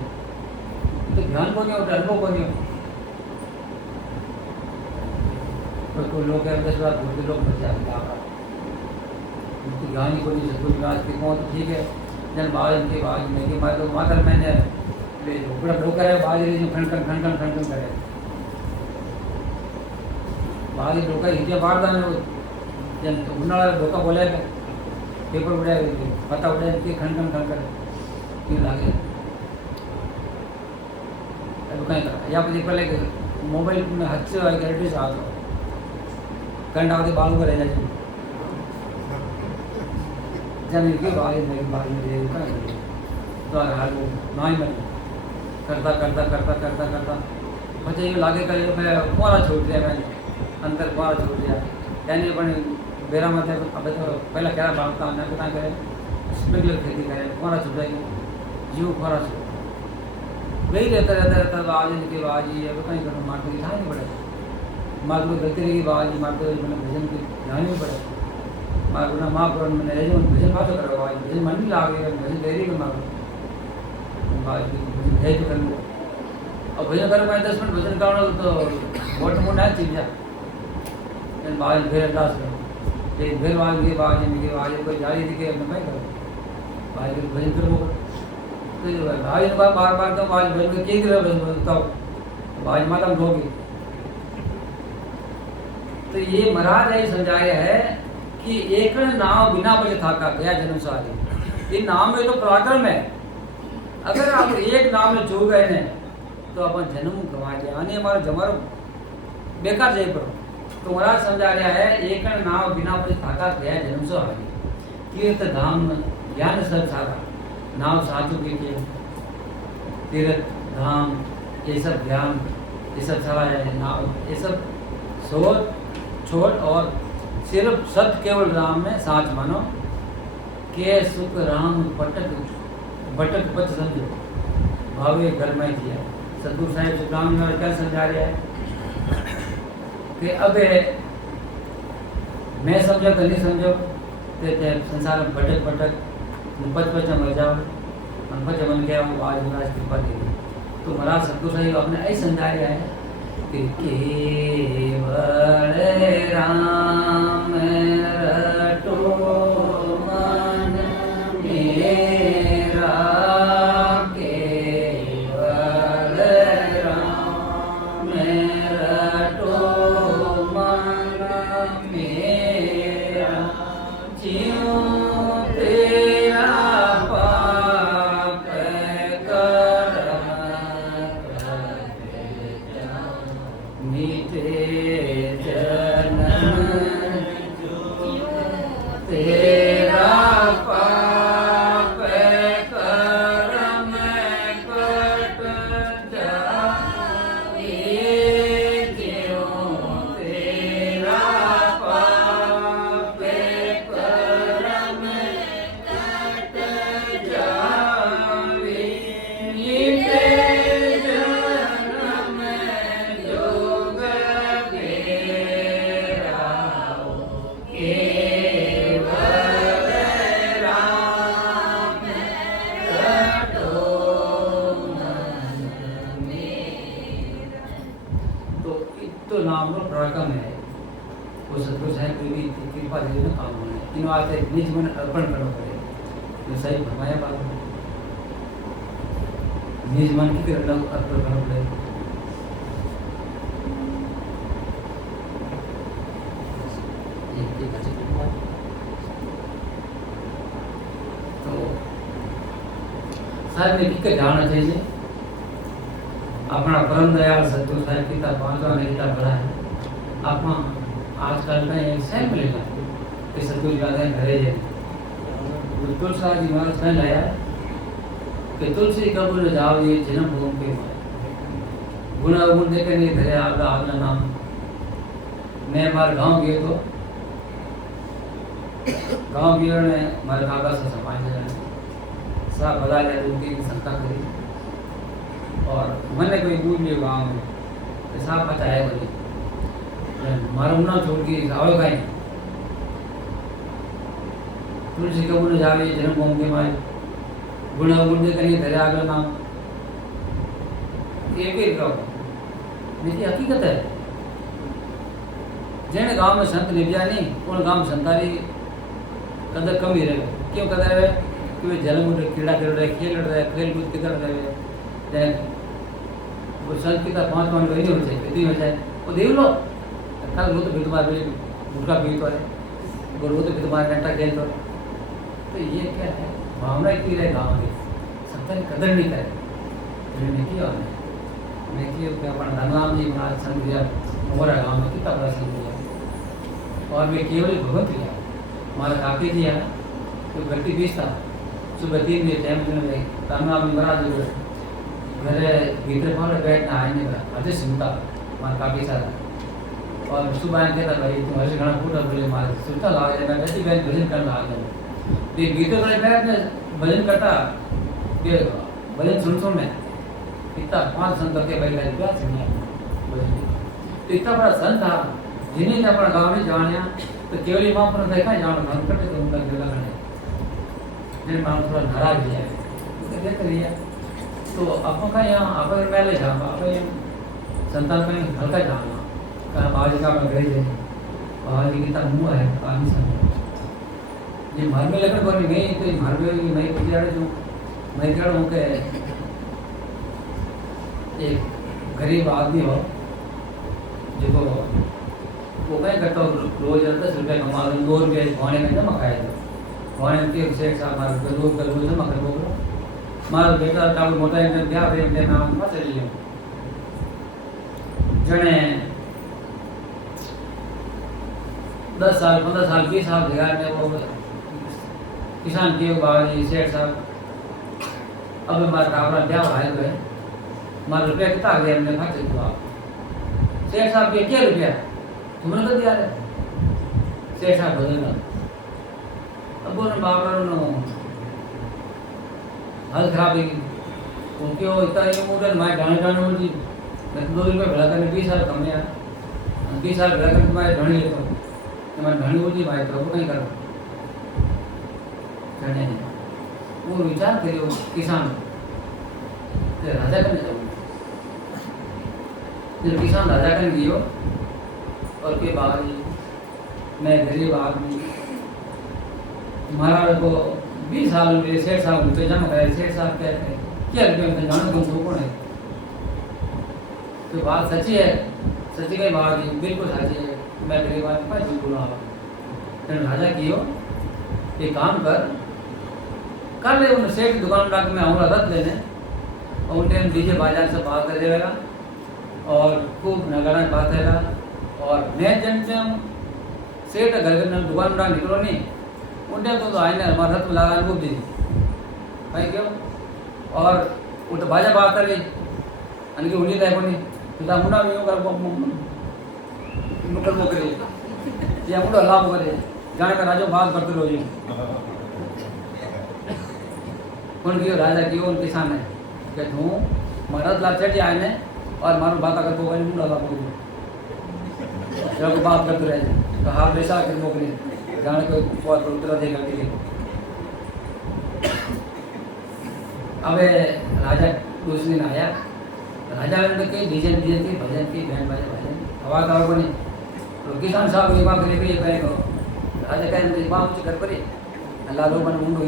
तो ध्यान को नहीं होता अनुभव को नहीं होता कोई लोग 10 बार घूमते लोग मर जाते ध्यान ही को नहीं सतगुरु विकास की पहुँच ठीक है जन बाज के बाज में कि मैं तो मात्र मैंने पूरा डोकर है बाज रही खन करे बाज डोकर हिचे बार दाने जन उन्हाळा डोका बोले पेपर उड़े पता उड़े के खन करे ये लागे अब कहीं करा या પછી पहले मोबाइल में हाथ से आई एड्रेस आ तो करंट आते बालू का रह जाए जन के बाज में तो हाल नाई में करता પછી ये लागे करे तो फिर कुआरा छोड़ दिया मैंने अंदर कुआरा छोड़ दिया यानी पण बेरा में अब तो पहला क्या बांधता ना कितना करे स्प्रिंकलर खेती करे कुआरा छोड़ दिया जीव कुआरा छोड़ वही रहता आज इनके बाजी अब कहीं करो मार को ध्यान नहीं पड़े मार को गलती रही बाजी मार को मैंने भजन की ध्यान नहीं पड़े मार को माँ को मैंने रह भजन बात करो बाजी भजन मन भी लागे भजन दे रही मार बाजी भजन है तो कर लो और भजन करो मैं 10 मिनट भजन करो तो वोट मुंड है चीज है बाजी फिर अरदास करो एक फिर बाजी कोई जारी थी कि मैं करो बाजी भजन करो तो भाई ने बार तो बाज भजन के बोलता बाज माता में होगी तो ये महाराज यही समझाया है कि एक नाम बिना बजे था का गया जन्म सारी ये नाम में तो पराक्रम है अगर आप एक नाम में जो गए हैं तो अपन जन्म गवा लिया અને અમારો જમારો બેકાર જઈ પડો तो महाराज समझा रहा है एक नाव बिना कोई थाका गया जन्म सो आगे तीर्थ धाम ज्ञान सब सारा नाव साधु के तीर्थ धाम ये सब ज्ञान ये सब सारा है नाव ये सब सोच छोड़ और सिर्फ सत्य केवल राम में साच मानो के सुख राम पटक बटक पच समझो भावे घर में किया सतगुरु साहिब सुखराम ने क्या समझा रहा है कि अब मैं समझो तो नहीं समझो ते संसार में भटक भटक पच पच मर जाओ पच बन गया वो आज महाराज कृपा दे तो महाराज सतगुरु साहिब आपने ऐसे समझा रहा है कि केवल राम रटो मन मेरा केवल राम रटो मन मेरा ज्यों तेरा पाप कर्म मीठे जन्म तेरा पाप कर्म कट जाए ज्यों तेरा पाप कर्म कट जाए मीठे जन्म जोग फेरा केवल राम रटो मन मेरा तो नाम नो प्रकम है वो सतगुरु साहिब की भी कृपा दे ना काम होने इन वास्ते निज मन अर्पण करो पड़े तो सही भरमाया बात निज मन की अर्पण करो पड़े तो साहब ने किक जाना चाहिए अपना परम दयाल सतगुरु साहिब पिता पांचवा ने गीता पढ़ा है अपना आजकल का एक सैंपल लेगा कि सतगुरु ज्यादा घरे जाए तुलसीदास जी महाराज ने लाया कि तुलसी कबूल जाओ ये जन्म भूमि के गुण अवगुण देखे नहीं घरे आगा आगला नाम मैं बार गांव गए तो गांव गए ने मारे काका से समाज सब बता लिया उनकी संता करी और मैंने कोई बूझ लिया गाँव में तो साहब पता है बोली मारा उन्ना छोड़ के आओ कहीं तुलसी कबूल जावे जन्म भूमि के माए गुण अवगुण दे कहीं घरे आगला नाम एक एक कहो लेकिन हकीकत है जेने गांव में संत निभ्या नहीं उन गांव में संतारी कदर कम ही रहे क्यों कदर रहे कि वे जन्म उठे कीड़ा कर रहे खेल रहे खेल कूद कर रहे वो संत की तरह 5 मान नहीं हो जाए इतनी हो जाए वो देख लो कल वो तो भी तुम्हारे उनका भी तो है और वो तो भी तुम्हारे घंटा खेल तो ये क्या है भावना इतनी रहे गाँव की सत्ता की कदर नहीं करे मैं किया मैं कि अपना धनराम जी महाराज संत दिया हमारा गाँव में कितना बड़ा संत दिया और मैं केवल भगवत लिया हमारा काकी जी है तो गट्टी बीस था सुबह 3 बजे टाइम में धनराम जी महाराज घरे भीतर पर बैठना आए नहीं करा अजय सुनता हमारा काकी सारा और सुबह कहता भाई तुम हर घना फूटा बोले मारे सुनता ला जाएगा बेटी बहन भजन करना आ गए तो भीतर वाले बैठ में भजन करता ये भजन सुन में इतना 5 संत के भाई का क्या सुनिया तो इतना बड़ा संत था जिन्हें ने अपना गाँव में जाने तो केवल वहाँ पर देखा जाना मन करते तो उनका गिला करने फिर मैं थोड़ा नाराज लिया तो देख लिया तो आपको का यहाँ आप पहले जाऊँगा आप संतान का हल्का जाना कारण बाबा जी का मैं गए थे बाबा जी की तब मुँह है आदमी समझ ये घर में लेकर बोली नहीं तो घर में मैं पूछ जो मैं कह रहा हूँ कि एक गरीब आदमी हो जो वो मैं करता हूँ रोज 10 रुपये कमा 2 रुपये खाने में जमा खाए थे खाने के सेठ साहब मार रोज जमा कर वो मारो बेटा टावर मोटा इंडियन क्या नाम फंस लिया जने 10 साल 15 साल 20 साल भેगा ने वो किसान के बाबा जी सेठ साहब अब मार कावरा ब्याह आए हुए मार रुपया कितना आ गया हमने खर्च किया सेठ साहब के क्या रुपया तुमने तो दिया रे सेठ साहब बदलना अब बोले बाबा नो हाल खराब है क्योंकि वो इतना ये मोडल मार डाने डाने मुझे मैं 2 रुपये भला करने 20 साल कम यार 20 साल भला करने तुम्हारे ढाणी लेता हूँ तुम्हारे ढाणी होती भाई तो कहीं करो कहने वो विचार करियो किसान ते राजा करने जाऊँ जब किसान राजा करने गयो और के बाहर मैं गरीब आदमी तुम्हारा को 20 साल में सेठ साहब रुपये जमा कराए सेठ साहब कहते हैं क्या रुपये में जानो तुम सो कौन है तो बात सच्ची है सच्ची कही बात बिल्कुल सच्ची है मैं गरीब आदमी का झूठ बोला राजा कियो ये काम कर ले उन सेठ दुकान डाक में आऊँगा रथ लेने और उन टाइम डीजे बाजार से बात करेगा और खूब नगाड़ा बात करेगा और मैं जनते हूँ सेठ घर घर दुकान डाक निकलो नहीं उन टाइम तो आए ना हमारा रथ में लगा खूब दी भाई क्यों और वो तो बाजा बात कर रही अनकी उन्हीं टाइप नहीं तो मुंडा में यूँ कर मुकर वो करे या मुंडा लाभ करे जाने का राजा बात करते रहो जी कौन कियो राजा कियो उन किसान है कि तू महाराज लाभ चढ़ आए ने और मारो बात अगर तो वही मुंडा लाभ करो जब बात करते रहे तो हाथ बेचा कर मोकली जाने को बहुत उतरा दे करती है अबे राजा दूसरे दिन आया राजा ने कई डीजे डीजे की भजन की बैंड बाजे भजन आवाज आवाज बनी तो किसान साहब ये बात करे ये कहे राजा कहे तो बात कुछ कर पड़ी अल्लाह लो बन मुंडो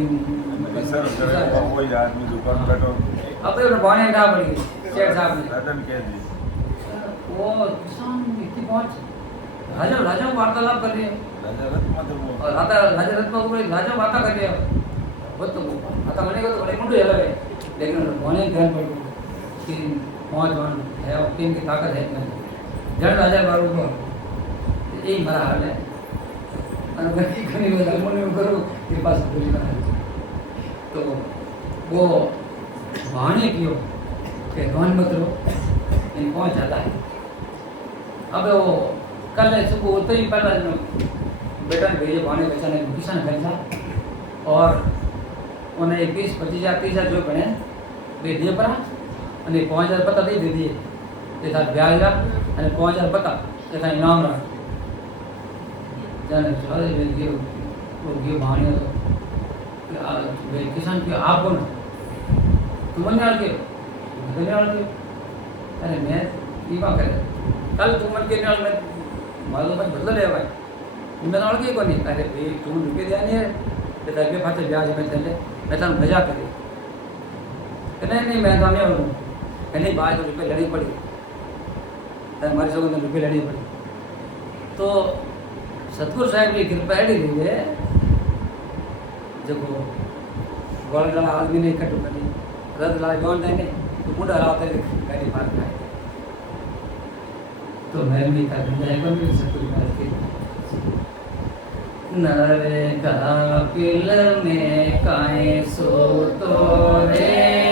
कोई आदमी दुकान बैठो अब तो बाने डा पड़ी सेठ साहब ने रतन कह दी वो किसान इतनी पहुंच राजा राजा वार्तालाप कर रहे हैं राजा रथ मतलब और राजा रथ में राजा वार्ता कर रहे हैं वो तो आता मने को तो बड़े मुंडो अलग है लेकिन बाने ध्यान पड़ कि पहुंच वन है और टीम की ताकत है इतना जड़ राजा बारू को यही हमारा हाल है अगर की खनी को धर्मों करो कृपा से पूरी करा तो वो वाणी कियो के गवन मत रो इन पहुंच जाता है अब वो कल सुबह उठते ही पहला बेटा ने भेजे वाणी बचाने किसान घर था और उन्हें 20 25 30 जो बने वे दे पड़ा અને 5000 પતા દઈ દીધી તે સાથ વ્યાજ અને 5000 પતા તે થાય ઇનામ રાખ જાને ચાલે વે ગયો वो गयो भाने तो वे किसान के आप कौन तुम जान के अरे मैं ये बात करे कल तुम मन के नाल में मालूम है बदल रहे भाई मैं नाल के कोनी अरे भाई तुम रुपये दिया नहीं है ते तबे पाछे ब्याज में चले मैं तन मजा करे नहीं मैं तो नहीं बोलूं नहीं बात तो रुपये लड़ी पड़ी हमारे सब ने रुपये लड़ी पड़ी तो सतगुरु साहब की कृपा एडी रही है जब गोलगला आदमी ने इकट्ठो करी रद ला गौन देंगे तो मुंडा लाते गाड़ी पार खाए तो मैं भी कर जाए कौन भी सतगुरु महाराज की नरे कापिल में काए सो तो रे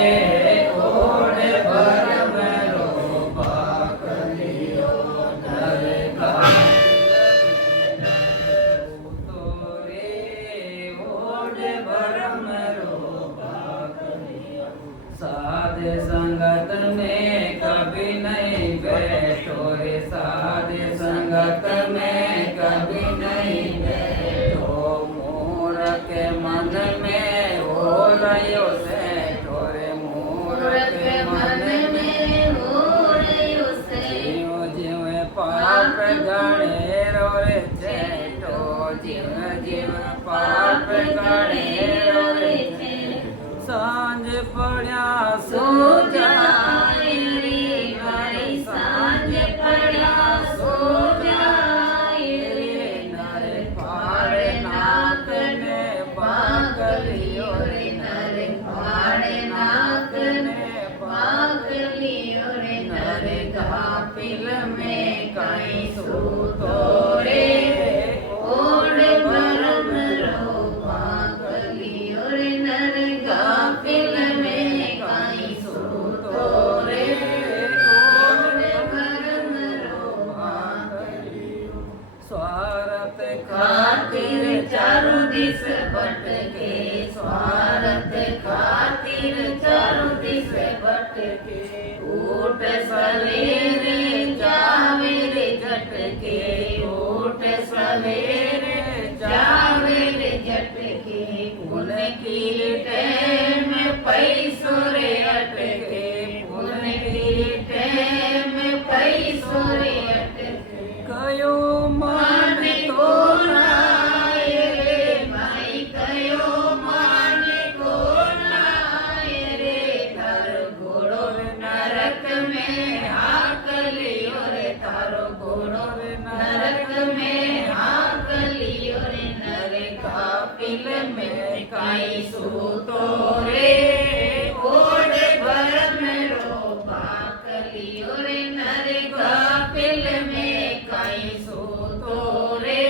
संगत में कभी नहीं बैठो रे साधे संगत में कभी नहीं बैठो मोर के मन में हो रयो से रे मोर के मन में हो रयो से जीव पाप गणे रो रे चेटो जीव पाप गणे रो रे सांझ पड़ा सो जाए रे भाई सांझ पड़ा सो जाए रे नरे पाड़े नाक ने पाक लियो रे नरे पाड़े नाक ने पाक लियो रे नरे कापिल में सूतो रे ओढ़ भरम रो पाकलियो रे नर गाफिल में काई सूतो रे ओढ़ भरम रो पाकलियो स्वार्थ खातिर चारों दिस भटके स्वार्थ खातिर चारों दिस भटके ऊट सवेरे जावे रे झटके ऊट सवेरे जावे रे झटके पुन की टैम पैसों रे अटके पुन की टैम पैसों रे अटके कयो मान को नाय रे भाई कयो मान को नाय रे थारो घोड़ो नरक में हाकलियो रे थारो घोड़ो नरक में हाकलियो रे नर कापिल में काई सूतो रे ओढ़ भरम रो पाकलियो रे नर कापिल में काई सूतो रे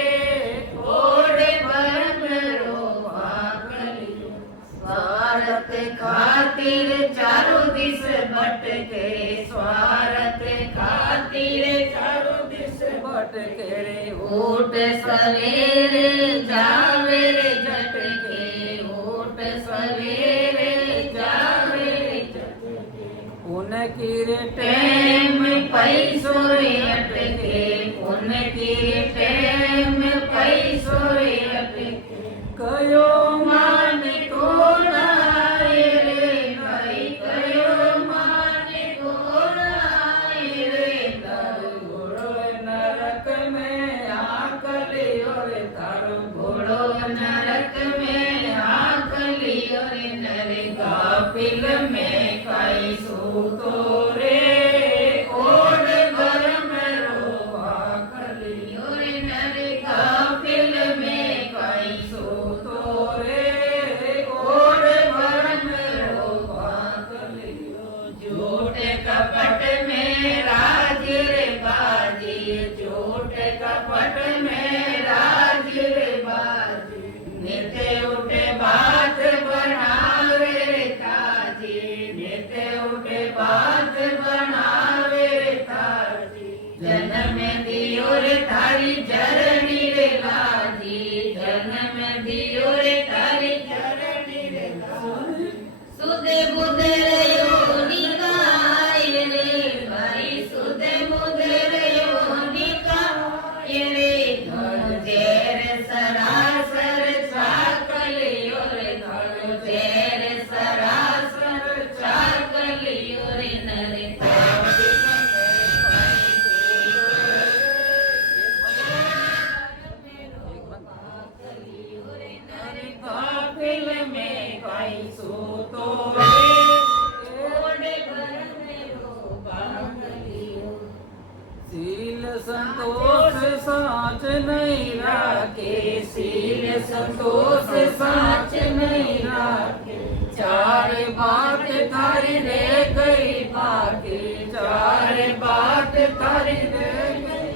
ओढ़ भरम रो पाकलियो स्वार्थ खातिर चारों दिस भटके स्वार्थ खातिर चारों दिस भटके रे ऊट सवेरे जावे रे झटके ऊट सवेरे जावे रे झटके उनकी रे टैम पैसों रे अटके उनकी टैम पैसों रे अटके कयो मान को नाय रे भाई कयो मान को नाय रे तारो घोड़ो नरक में आकलियो रे तारो घोड़ो नरक में हाकलियो रे नर गाफिल में काई सूतो रे ओढ़ भरम रो आकलियो पाकलियो रे नर गाफिल में काई सूतो रे ओढ़ भरम रो पाकलियो झूठ कपट में राज रे बाजी झूठ कपट में राज रे बाजी नित्य उठे बात बनावे रे ताजी नित्य उठे बात बनावे रे ताजी जन्म दियो रे थारी जरनी रे लाजी जन्म दियो रे थारी जरनी रे लाजी सुध बुध रे योनिकाय रे भाई सुध बुध रे योनिकाय रे धन जेर सरासर चाकलियो रे धन जेर सरासर चाकलियो रे नर काफिल में काई सूतो रे ओढ़ भरम रो पाकलियो सील संतोष साच नहीं राखे सील संतोष साच नहीं राखे चार बाट थारी रे गई बाकी चार बाट थारी रे गई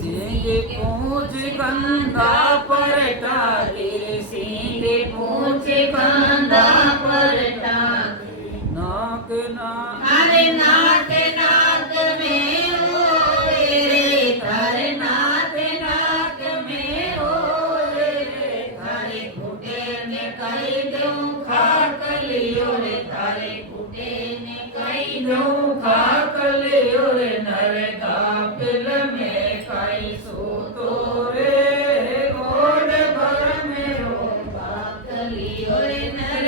सिंह पूछ कंधा पर टाके सिंह पूछ कंधा पर टाके नाक ना अरे नाक नाक में होए रे थारे नाक नाक में होए रे थारे घुटे ने कई दूं खाकलियो रे थारे घुटे ने कई दूं खाकलियो रे नर गाफिल में काई सूतो रे ओढ़ भरम रो पाकलियो रे नर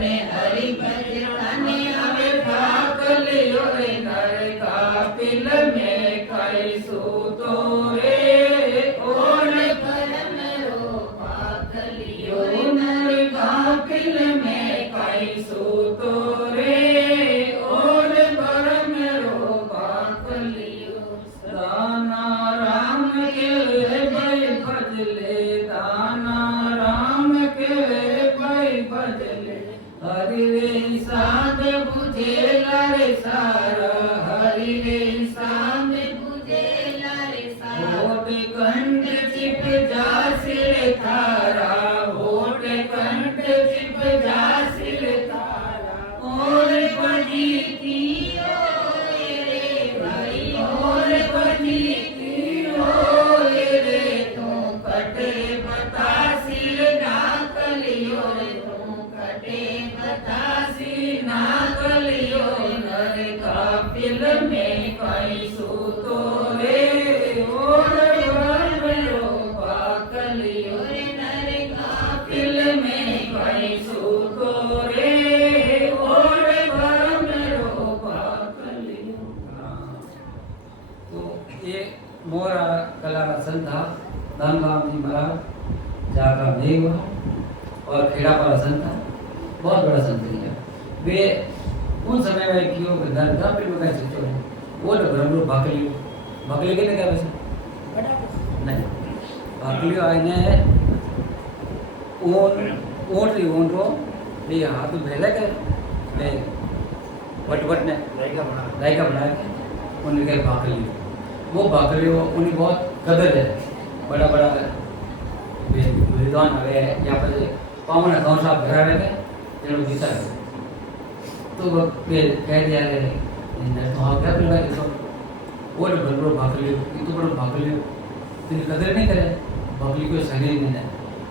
અને હરિ ભજવાને આવે ભાકલિયો રે નર કાપિલ મેં કઈ સૂતો રે ઓણ પરમ રો ભાકલિયો નર કાપિલ મેં કઈ સૂતો રે ઓર પરમ રો ભાકલિયો દાના રામ કે ભાઈ ભજલે દાના રામ કે ભાઈ ભજલે હરિ રે સાધ બુझेला रे सारा हरि रे साध પૂજેલા રે સારા होठ कंठ चिप जासिल थारा होठ कंठ चिप जासिल थारा और પજીતીઓ રે ભાઈ और पजीतियो रे तू कटे बतासी ना कलियो रे तू કટે बतासी बतासी ना कलियो नर कापिल में कई सूतो रे और बरबरो पाकलियो રે નર कापिल में कई सूतो रे और बरबरो पाकलियो। तो ये मोरा कला का संत था धनराम जी महाराज जागरा देव और खेड़ा वाला संत था, बहुत बड़ा संत है वे। उन समय में क्यों दरगाह पे लोग ऐसे तो वो लोग ब्रह्मरूप भाकली के क्या वैसे नहीं भाकली आए ने ऊँट रो ये हाथ भेले के ले वट ने लाइका बना के उनके भाकली वो भाकली उन्हें बहुत कदर है। बड़ा बड़ा विद्वान है यहाँ पर पावन गाँव साहब घर आए थे जरूर जीता है तो वो कह दिया है तो हाँ क्या बोला कि तो वो बड़ो भाकली ये तो बड़ो भाकली तेरी कदर नहीं करे भाकली कोई सही नहीं है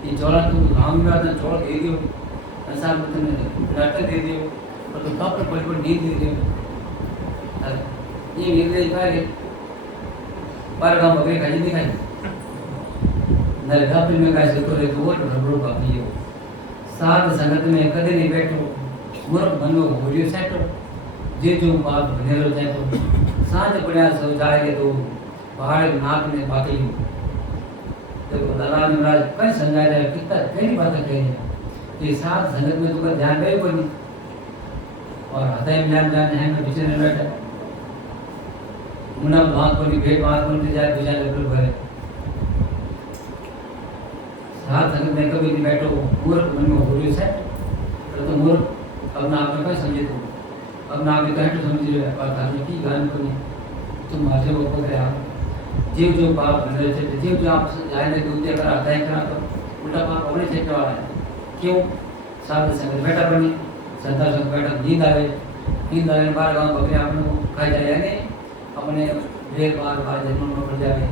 ये चौड़ा तुम गाँव में आता चौड़ा दे दियो ऐसा तुमने डॉक्टर दे दियो और तुम कब तक बड़ी नींद दे दियो ये नींद दे पाए पर गाँव बकरी खाई नहीं खाई नरगा फिल्म में कैसे तो रे तो वो बड़ो भाकली हो साथ संगत में कदे नहीं बैठो मूर्ख बनो होरियो सेटो जे जो बात बनेलो जाए तो सांझ पड़िया सो जाए तो पहाड़ नाक में बाकी तो दलाल महाराज कई समझा रहे कितना कई बातें कही है ये साथ संगत में तो ध्यान गए कोई नहीं और हृदय में ध्यान है में पीछे नहीं बैठा मुना बात को नहीं भेद बात को नहीं जाए दूसरा लेवल भरे साथ संगत में कभी नहीं बैठो मूर्ख मन में होरियो सेट तो मूर्ख अपना आप में क्या समझे तुम अपना आप में कहें तो समझ रहे बात आदमी की गान को नहीं तुम माथे को पकड़े आप जीव जो पाप बने थे जीव जो आप जाने दूध देकर आता है करा तो उल्टा पाप अपने चेक वाला है क्यों साथ संग बैठा बनी संता संग बैठा नींद आए बार गाँव बकरे आपने खाई जाए अपने ढेर बार जन्म में पड़ जाए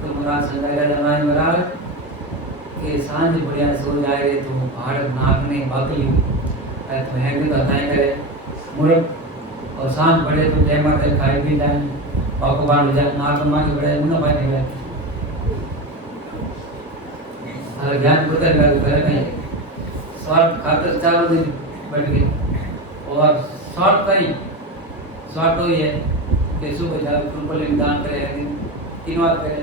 तो महाराज संगाया जमाए महाराज के सांझ बढ़िया सो जाए तो पहाड़ नाक ने बाकी तो है तो हटाए करे मूर्ख और सांझ बढ़े तो जय माता खाई भी जाए पाको बांध जाए नाक में के बढ़े मुना भाई नहीं अगर ज्ञान पुत्र कर करे नहीं स्वार्थ खातर चारों दिन बैठ गए और स्वार्थ तो ये कि सुबह जाओ ट्रुपल दान करे तीन बात करे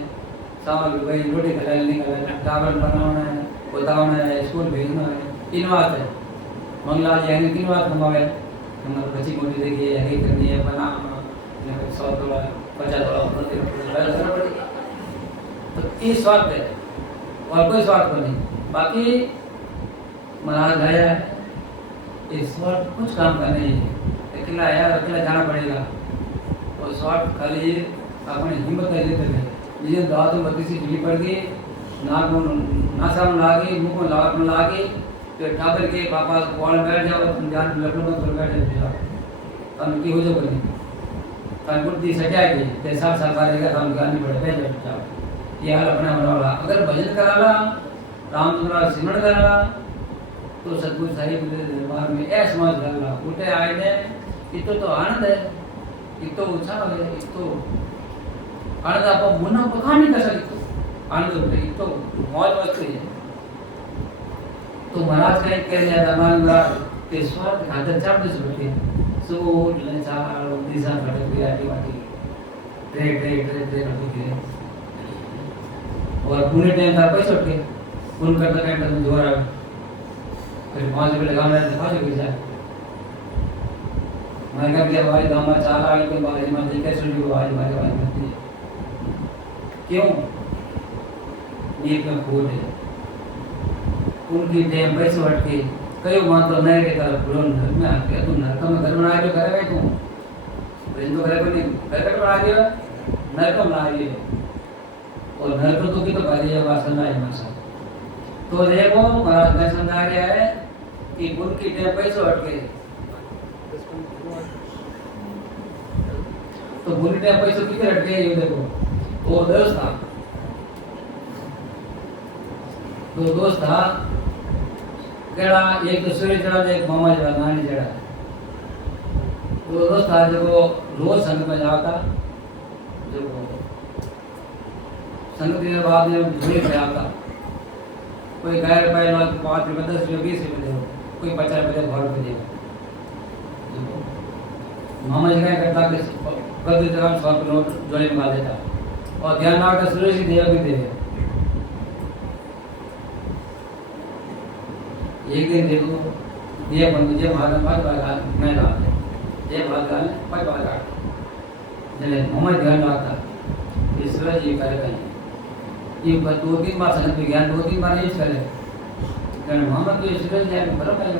सावल भाई रोटी खिला निकल टावर बनाना है बताना है स्कूल भेजना है तीन बात है मंगला जी यानी तीन बात कमावे हमारे बच्ची मोटी देखिए यही करनी है बनाना 100 डॉलर 50 डॉलर प्रति पड़ेगी तो ये स्वार्थ है और कोई स्वार्थ को नहीं बाकी महाराज आया ये स्वार्थ कुछ काम का नहीं है अकेला आया अकेला जाना पड़ेगा और स्वार्थ खाली अपनी हिम्मत कर लेते थे जिसे दाव तो बत्ती से ढीली पड़ गई नाक नासा में लागी मुंह में लागी तो ठाकर के पापा वाल बैठ जाओ तुम जान लखनऊ में तो बैठ जाओ तब की हो जाओ बनी तब बुद्धि सजा गई ते 7 साल का रहेगा हम गानी पड़े बैठ जाओ ये हाल अपना बनावा अगर भजन कराला राम तुम्हारा सिमरण कराला तो सतगुरु साहिब के दरबार में ऐसा समझ कराला उठे आए ने इतो तो आनंद है इतो उत्साह है इतो आनंद आप मुन्ना पका नहीं कर सकते आनंद होते इतो मौज मस्ती है तो महाराज का कह दिया था महाराज તે સ્વાર્થ ખાતર ચાપડે છે सूट ले चाल दिशा घटे बिराटी वाटी ट्रे ट्रे ट्रे ट्रे रखी थी और पूरे टाइम था पैसे उठ के पूर्ण करता टाइम तक दोबारा फिर 5 रुपए लगाना है 5 रुपए जाए मैं कह दिया भाई गांव में चाल आए के बाद मैं देखे सुन लो आज हमारे बात करती क्यों ये क्यों खोट है उनकी टाइम पैसे उठ के कई बात तो नहीं रहता पुरान घर में आके तुम नरक में घर बना के करेगा तू तो इन तो घर को नहीं घर का बना दिया नरक बना दिए और नरक तो की तो बात है वासना है मासा तो देखो महाराज ने समझा गया है कि गुण की टेप पैसे हटके तो गुण की टेप पैसे कितने हटके ये देखो वो दोस्त था तो दोस्त था केड़ा एक तो सूर्य चढ़ा एक मामा चढ़ा नानी चढ़ा तो दोस्त आज जो रोज संग में जाता जो संग के बाद में झोली पे आता कोई गाय रुपए 5 रुपए 10 रुपए 20 रुपए दे कोई 50 रुपए घर पे देगा मामा जी क्या करता कि कद जगह 100 रुपए नोट झोली में डाल देता और ध्यान ना रखता सूर्य जी देगा भी देगा एक दिन देखो ये मुझे महाराज बात मैं डाल ये बात डाल 5 बात डाल जले मोहम्मद ध्यान रखता ईश्वर जी करेगा ये 2-3 बार संगत विज्ञान 2-3 बार यूज करे कारण मोहम्मद तो ईश्वर जी में बराबर है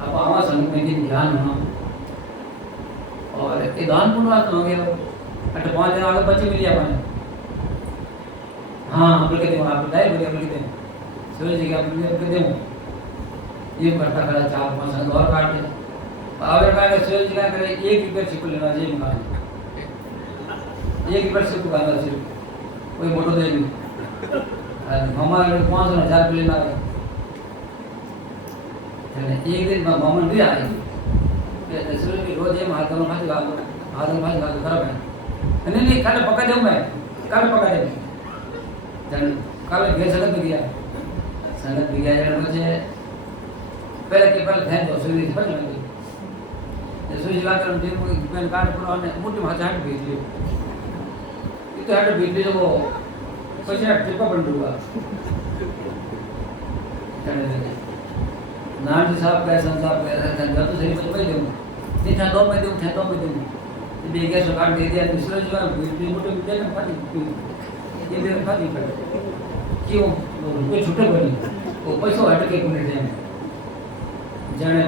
अब आवाज संगत में दिन ध्यान होना और ये दान पुण्य बात हो गया 8-5 दिन आगे बच्चे मिल जाए हाँ आप लोग कहते हैं आप बताइए बोले आप लोग कहते हैं सूर्य जी के अपने दे ये करता करा 4-5 साल और काट दे और का सूर्य जी का करे 1 रुपया सिक्का लेना चाहिए मकान 1 रुपया सिक्का गाना चाहिए कोई मोटो दे नहीं हमारे 500,000 रुपये लेना है एक दिन मामा भी आए कि सूर्य की रोज ये हाथ में भाज गाल खराब है नहीं कल पका दूं मैं कल पका दे कल घेर सकत गया संगत बिगड़ गया मुझे पहले के पहले ध्यान दो सूर्य जी बच लगी सूर्य जी लाकर दिन को पेन कार्ड पूरा ने मोटी भाषा हट भेज लियो ये तो हट भेज लियो वो पैसे टिपा बन दूंगा नाम जी साहब का संसार का जब तो सही बच भाई दूं नहीं था दो में दूं ये बेगे सो कार्ड दे दिया सूर्य जी का मोटी मोटी ने पानी ये दे पानी पड़ क्यों वो छुट्टे पड़ी वो पैसों हट के कुने दे जाने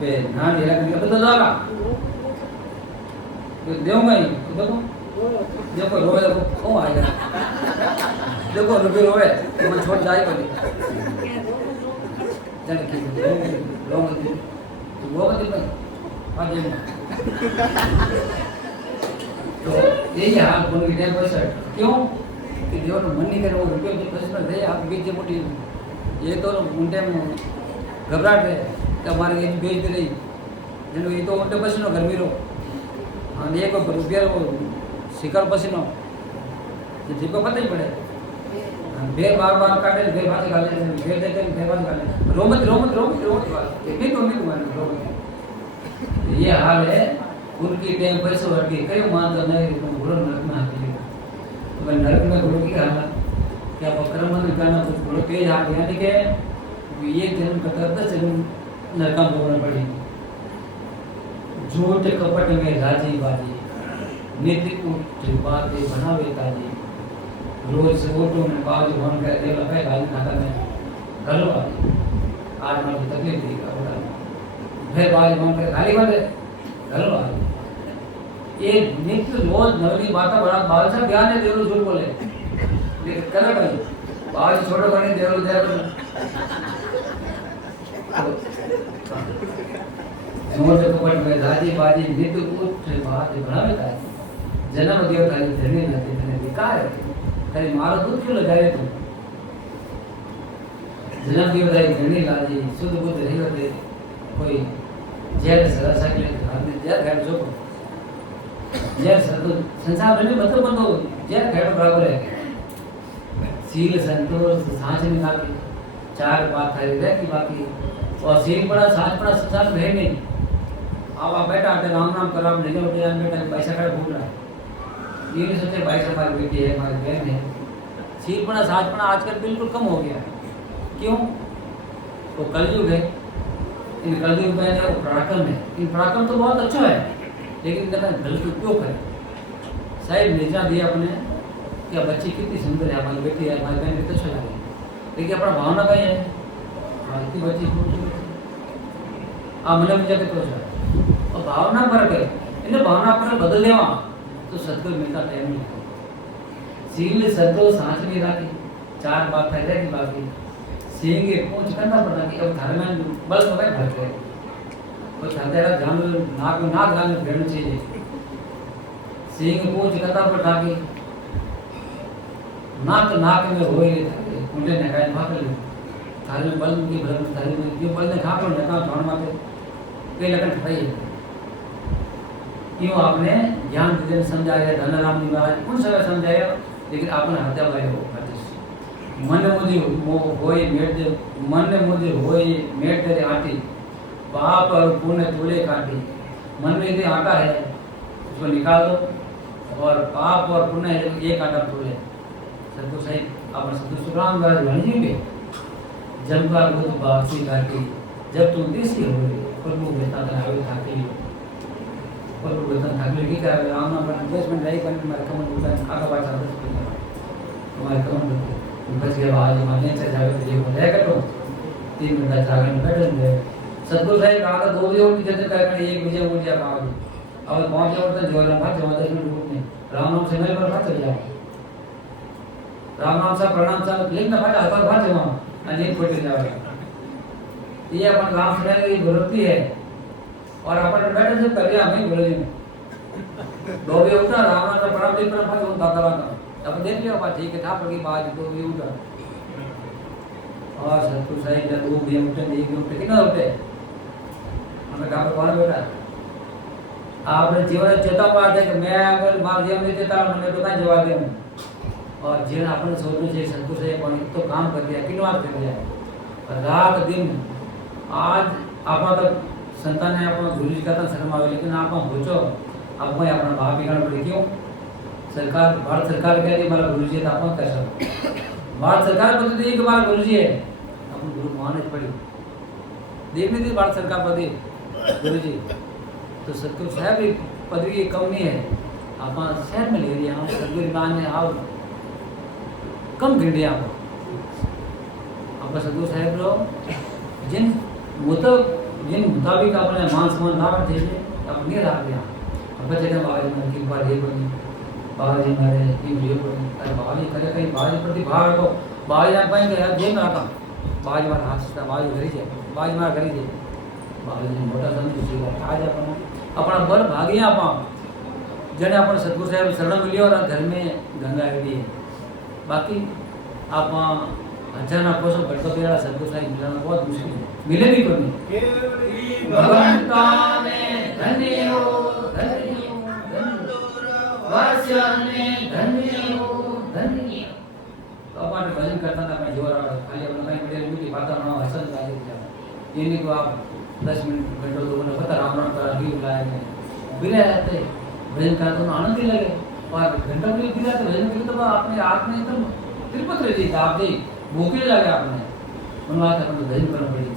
बे नाम ये लग गया तो जागा तो देऊंगा ही देखो रोए देखो कौन आएगा देखो रुपये रोए तो मैं छोड़ जाए कभी चल ठीक है लोग तो वो बता भाई आज तो यही हाल कौन की टाइम पैसा क्यों कि देव मन नहीं करे वो रुपये जो प्रश्न दे आप बीच मोटी ये तो उनटे घबराहट है कि हमारे ये बेच दे रही जिनको ये तो उनटे पसीनो गर्मी रो हाँ ये को रुपया वो शिकार पसीनो जिनको पता ही पड़े बेर बार काटे बेर भाषा गाले बेर देते बेर भाषा गाले रोमत नहीं तो नहीं तुम्हारे रोमत ये हाल है उनकी टाइम पैसे बढ़ गए कई मानता नहीं बुरा नरक में आती है तो नरक में गुरु की हालत क्या कर्म में करना कुछ गुरु के हाथ यानी कि ये जन्म का 10 जन्म नरक में भोगना पड़ेगी झूठ कपट में राजी बाजी नित्य उठ बातें बनावे ताजी रोज से फोटो में बाज भवन कर दे लगे गाली खाता में गलो आज मुझे तकलीफ दी का फिर बाज भवन कर गाली बंदे गलो ये नित्य रोज नवनी बातें बड़ा बादशाह ज्ञान है देवलो झूठ बोले लेकिन करे भाई बाज छोड़ो बने देवलो दे झूठ कपट में राजी बाजी नित्य उठ बातें बनावे ताजी जन्म देवता धनी रहते धनी विकार है खाली मारो दूध क्यों लगाए तुम जन्म देवता धनी लाजी शुद्ध बुद्ध नहीं होते कोई जेल सदा सकले आपने जेल घर जो जेल सदा संसार में मतलब बंदो जेल घर बराबर है सील संतोष सांस निकाल के चार बात थारी रहती बाकी और सीख पड़ा साथ पड़ा साथ है नहीं। अब आप बैठा आते राम नाम करो आप नहीं उठे जान बेटा पैसा का भूल रहा है। ये नहीं सोचे भाई से हमारी बेटी है हमारी बहन है। सीख पड़ा साथ पड़ा आजकल बिल्कुल कम हो गया है। क्यों? वो कलयुग है। इन कलयुग में जो पराक्रम है, इन पराक्रम तो बहुत अच्छा है लेकिन इनका गलत उपयोग है। शायद निर्जा दिया अपने कि बच्ची कितनी सुंदर है हमारी बेटी है हमारी बहन कितना अच्छा लगे लेकिन अपना भावना का ही है इतनी बच्ची आप मैंने मुझे कितना अच्छा और भावना फर्क है। इन्हें भावना अपने बदल देवा तो सदगुरु मिलता टाइम नहीं। सील सदगुरु सांस नहीं रखी चार बात है कि बाकी सींगे पूछ करना पड़ता कि अब घर में बल तो मैं भर गए वो चलते रहा जान नाक गाल में भेड़ना चाहिए। सींग पूछ करना पड़ता कि नाक में हो ही उन्हें नकाय भाग ले थारे में बल की भर थारे में जो बल ने खा कर नका छोड़ माते कई लगन खटाई है। क्यों आपने ज्ञान विजय समझाया धनराम निवाज उन समय समझाया लेकिन आपने हत्या भाई हो मन मुझे होए मेट मन मुझे होए मेट तेरे आटी पाप और पुण्य तूले काटी। मन में यदि आटा है उसको निकाल दो और पाप और पुण्य है एक आटा तूले सदगुरु साहिब आप सदगुरु सुखराम महाराज भणियोगे जब का बुद्ध बासी काटी जब तुम देसी हो गए प्रभु बेटा आवे थाकी प्रभु बेटा थाकी की क्या राम नाम पर 10 मिनट रही करने मारे कमन होता आका बात 10 मिनट तुम्हारे कमन बस के बाद माने से जावे तो ये बोले करो 3 मिनट जागे में बैठे सदगुरु साहिब कहा था 2 बजे उठ जैसे कर 1 बजे उठ जा कहा अब 5 बजे उठते जोर में भाग 10 मिनट उठने राम नाम से मेल पर भाग चले जाओ राम नाम सा प्रणाम सा लिख ना भाग हर भाग जाओ अनेक खोटे जाओ। ये अपन राम सुनने की जरूरत है और अपन बैठे से कर लिया हमें बोले 2 बजे उठा राम नाम का प्रणाम लिख पर भाग जाओ दादा का अब देख लिया बात ठीक है था पर की बात तो ये उठा और सतगुरु साहिब जब 2 बजे उठे 1 बजे उठे कितना उठे हमें कहा कौन बेटा आपने जीवन चेता बात है कि मैं अगर मार जीवन में चेता मैंने तो क्या जवाब दूं और जीवन आपने सोचना चाहिए सतगुरु साहिब कौन तो काम कर दिया किन बात कर दिया रात दिन आज आपा तक संतान है अपना गुरु जी का तो शर्म आवे लेकिन आप सोचो अब मैं अपना भाव बिगाड़ पड़ी क्यों सरकार भारत सरकार कह रही हमारा गुरु जी था अपन कैसा भारत सरकार बता दी कि हमारा गुरु जी है अपन गुरु माने पड़ी देखने दी भारत सरकार पदी गुरु जी तो सतगुरु साहब भी पदवी की कम नहीं है आप शहर में ले रही हम सतगुरु मान है आओ कम गिर दिया आप सतगुरु साहब लो जिन मुताबिक अपने मान सम्मान ना रखे अब नहीं रहा गया अब जगह बाबा जी की बात ये बनी बाबा जी मारे ये वीडियो बनी अरे बाबा जी करे कहीं बाबा जी प्रति भाव रखो बाबा जी आप पाएंगे यार जेब में रखा बाबा जी मारा हाथ से बाबा जी घरी जाए बाबा जी मारा घरी जाए बाबा जी मोटा समझ आज अपना बर भागी आप जने अपन सतगुरु साहब शरण मिली और घर में गंगा आई है बाकी आप अच्छा ना कोसो बड़को तेरा सतगुरु साहब मिलना बहुत मुश्किल है मिले भी कोई नहीं भगवंता में धन्य हो वचन में धन्य हो धन्य तो अपन भजन करता था मैं जोर आ खाली अपन कहीं बड़े मीठी बात ना हसन लागे जाए ये नहीं को आप 10 मिनट घंटों दो घंटे पता राम राम का भी बुलाए में बिना रहते भजन करते तो आनंद ही लगे और घंटा भी बिना तो भजन करते तो आपने आप में एकदम तिरपत रह गई आप देख भूखे लगे आपने उन बात अपन भजन करना पड़ी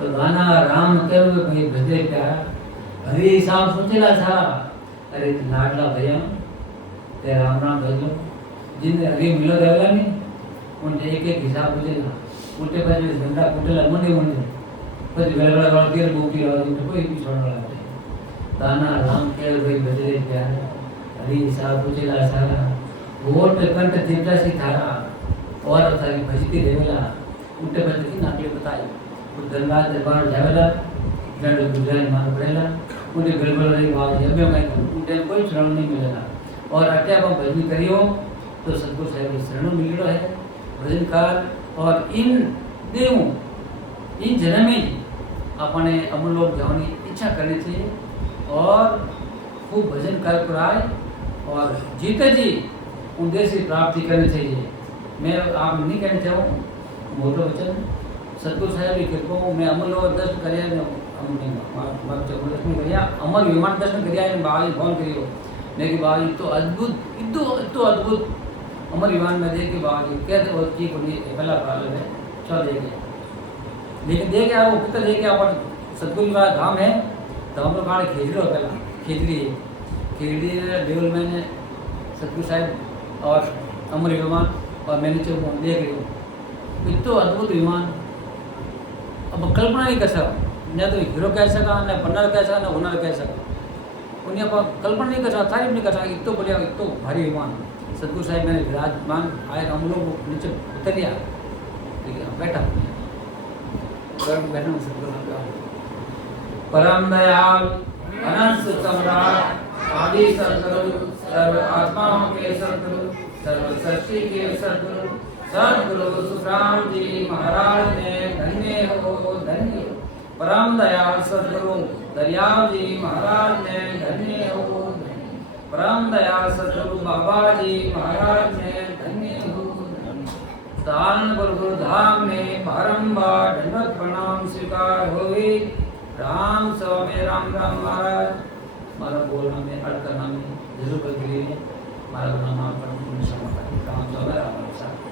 तो गाना राम के भाई भजरे प्यारा हरे साहब सोचेला सारा अरे लाडला भैया ते राम राम भजो जिन हरे मिलो देवला नहीं उनके एक हिसाब बुझेगा उल्टे पर झंडा कुटेला मुंडे मुंडे પછી વેળા વેળા તેર બોકી આવી તો કોઈ બી છોડવા લાગે દાના રામ કે ભાઈ ભજરે પ્યાર હરી સાહ પૂછેલા સારા વોટ કંઠ જીવતાસી થારા और थारी भजती देवेला उल्टे पर की नाकले बताई तो गंगा दरबार जावेला जड़ गुजरात मार पड़ेला उन्हें गड़बड़ रही बात है मैं उनके कोई शरण नहीं मिलेगा और अट्या हम भजन करियो तो सतगुरु साहिब शरण मिलो है भजनकार और इन देवों इन जन्म में अपने अमूल लोग जाने इच्छा करनी चाहिए और खूब भजन कर कराए और जीते जी उद्देश्य प्राप्ति करनी चाहिए। मैं आप नहीं कहना चाहूँ मोटो वचन સદગુરુ સાહેબની કૃપાઓ મેં અમલો દર્શન કર્યા ને અમને દર્શન કર્યા અમર વિમાન દર્શન કર્યા અને બાબાને ફોન કર્યો મેં कि बाबा तो अद्भुत इतो अद्भुत अमर विमान में देख के बाबा जी कहते वो की कोई पहला काल है चल देखे लेकिन देखे आप वो कितना देखे अपन सदगुरु का धाम है तो हम लोग काल खेजड़ी हो पहला खेजड़ी डेवल मैंने सदगुरु साहब और अमर विमान और मैंने चल देख लियो इतो अद्भुत विमान अब कल्पना नहीं कर सका न तो हीरो कह सका न पन्नर कह सका न हुनर कह सका उन्हें आप कल्पना नहीं कर सकता तारीफ नहीं कर सकता इतो बढ़िया इतो भारी विमान सदगुरु साहिब मैंने विराजमान आए हम लोग नीचे उतर लिया बैठा बैठा सदगुरु परम दयाल अनंत सम्राट आदि सदगुरु सर्व आत्माओं के सदगुरु सर्व सृष्टि के सदगुरु सदगुरु सुखराम जी महाराज ने धन्य हो धन्य परम दयाल सदगुरु दरियाव जी महाराज ने धन्य हो परम दयाल सदगुरु बाबा जी महाराज ने धन्य हो दान गुरु धाम में बारंबार दंडवत प्रणाम स्वीकार होवे राम स्वामी राम राम महाराज मारा बोलना में अड़ करना में जरूर कर लिए मारा नाम पर राम स्वामी राम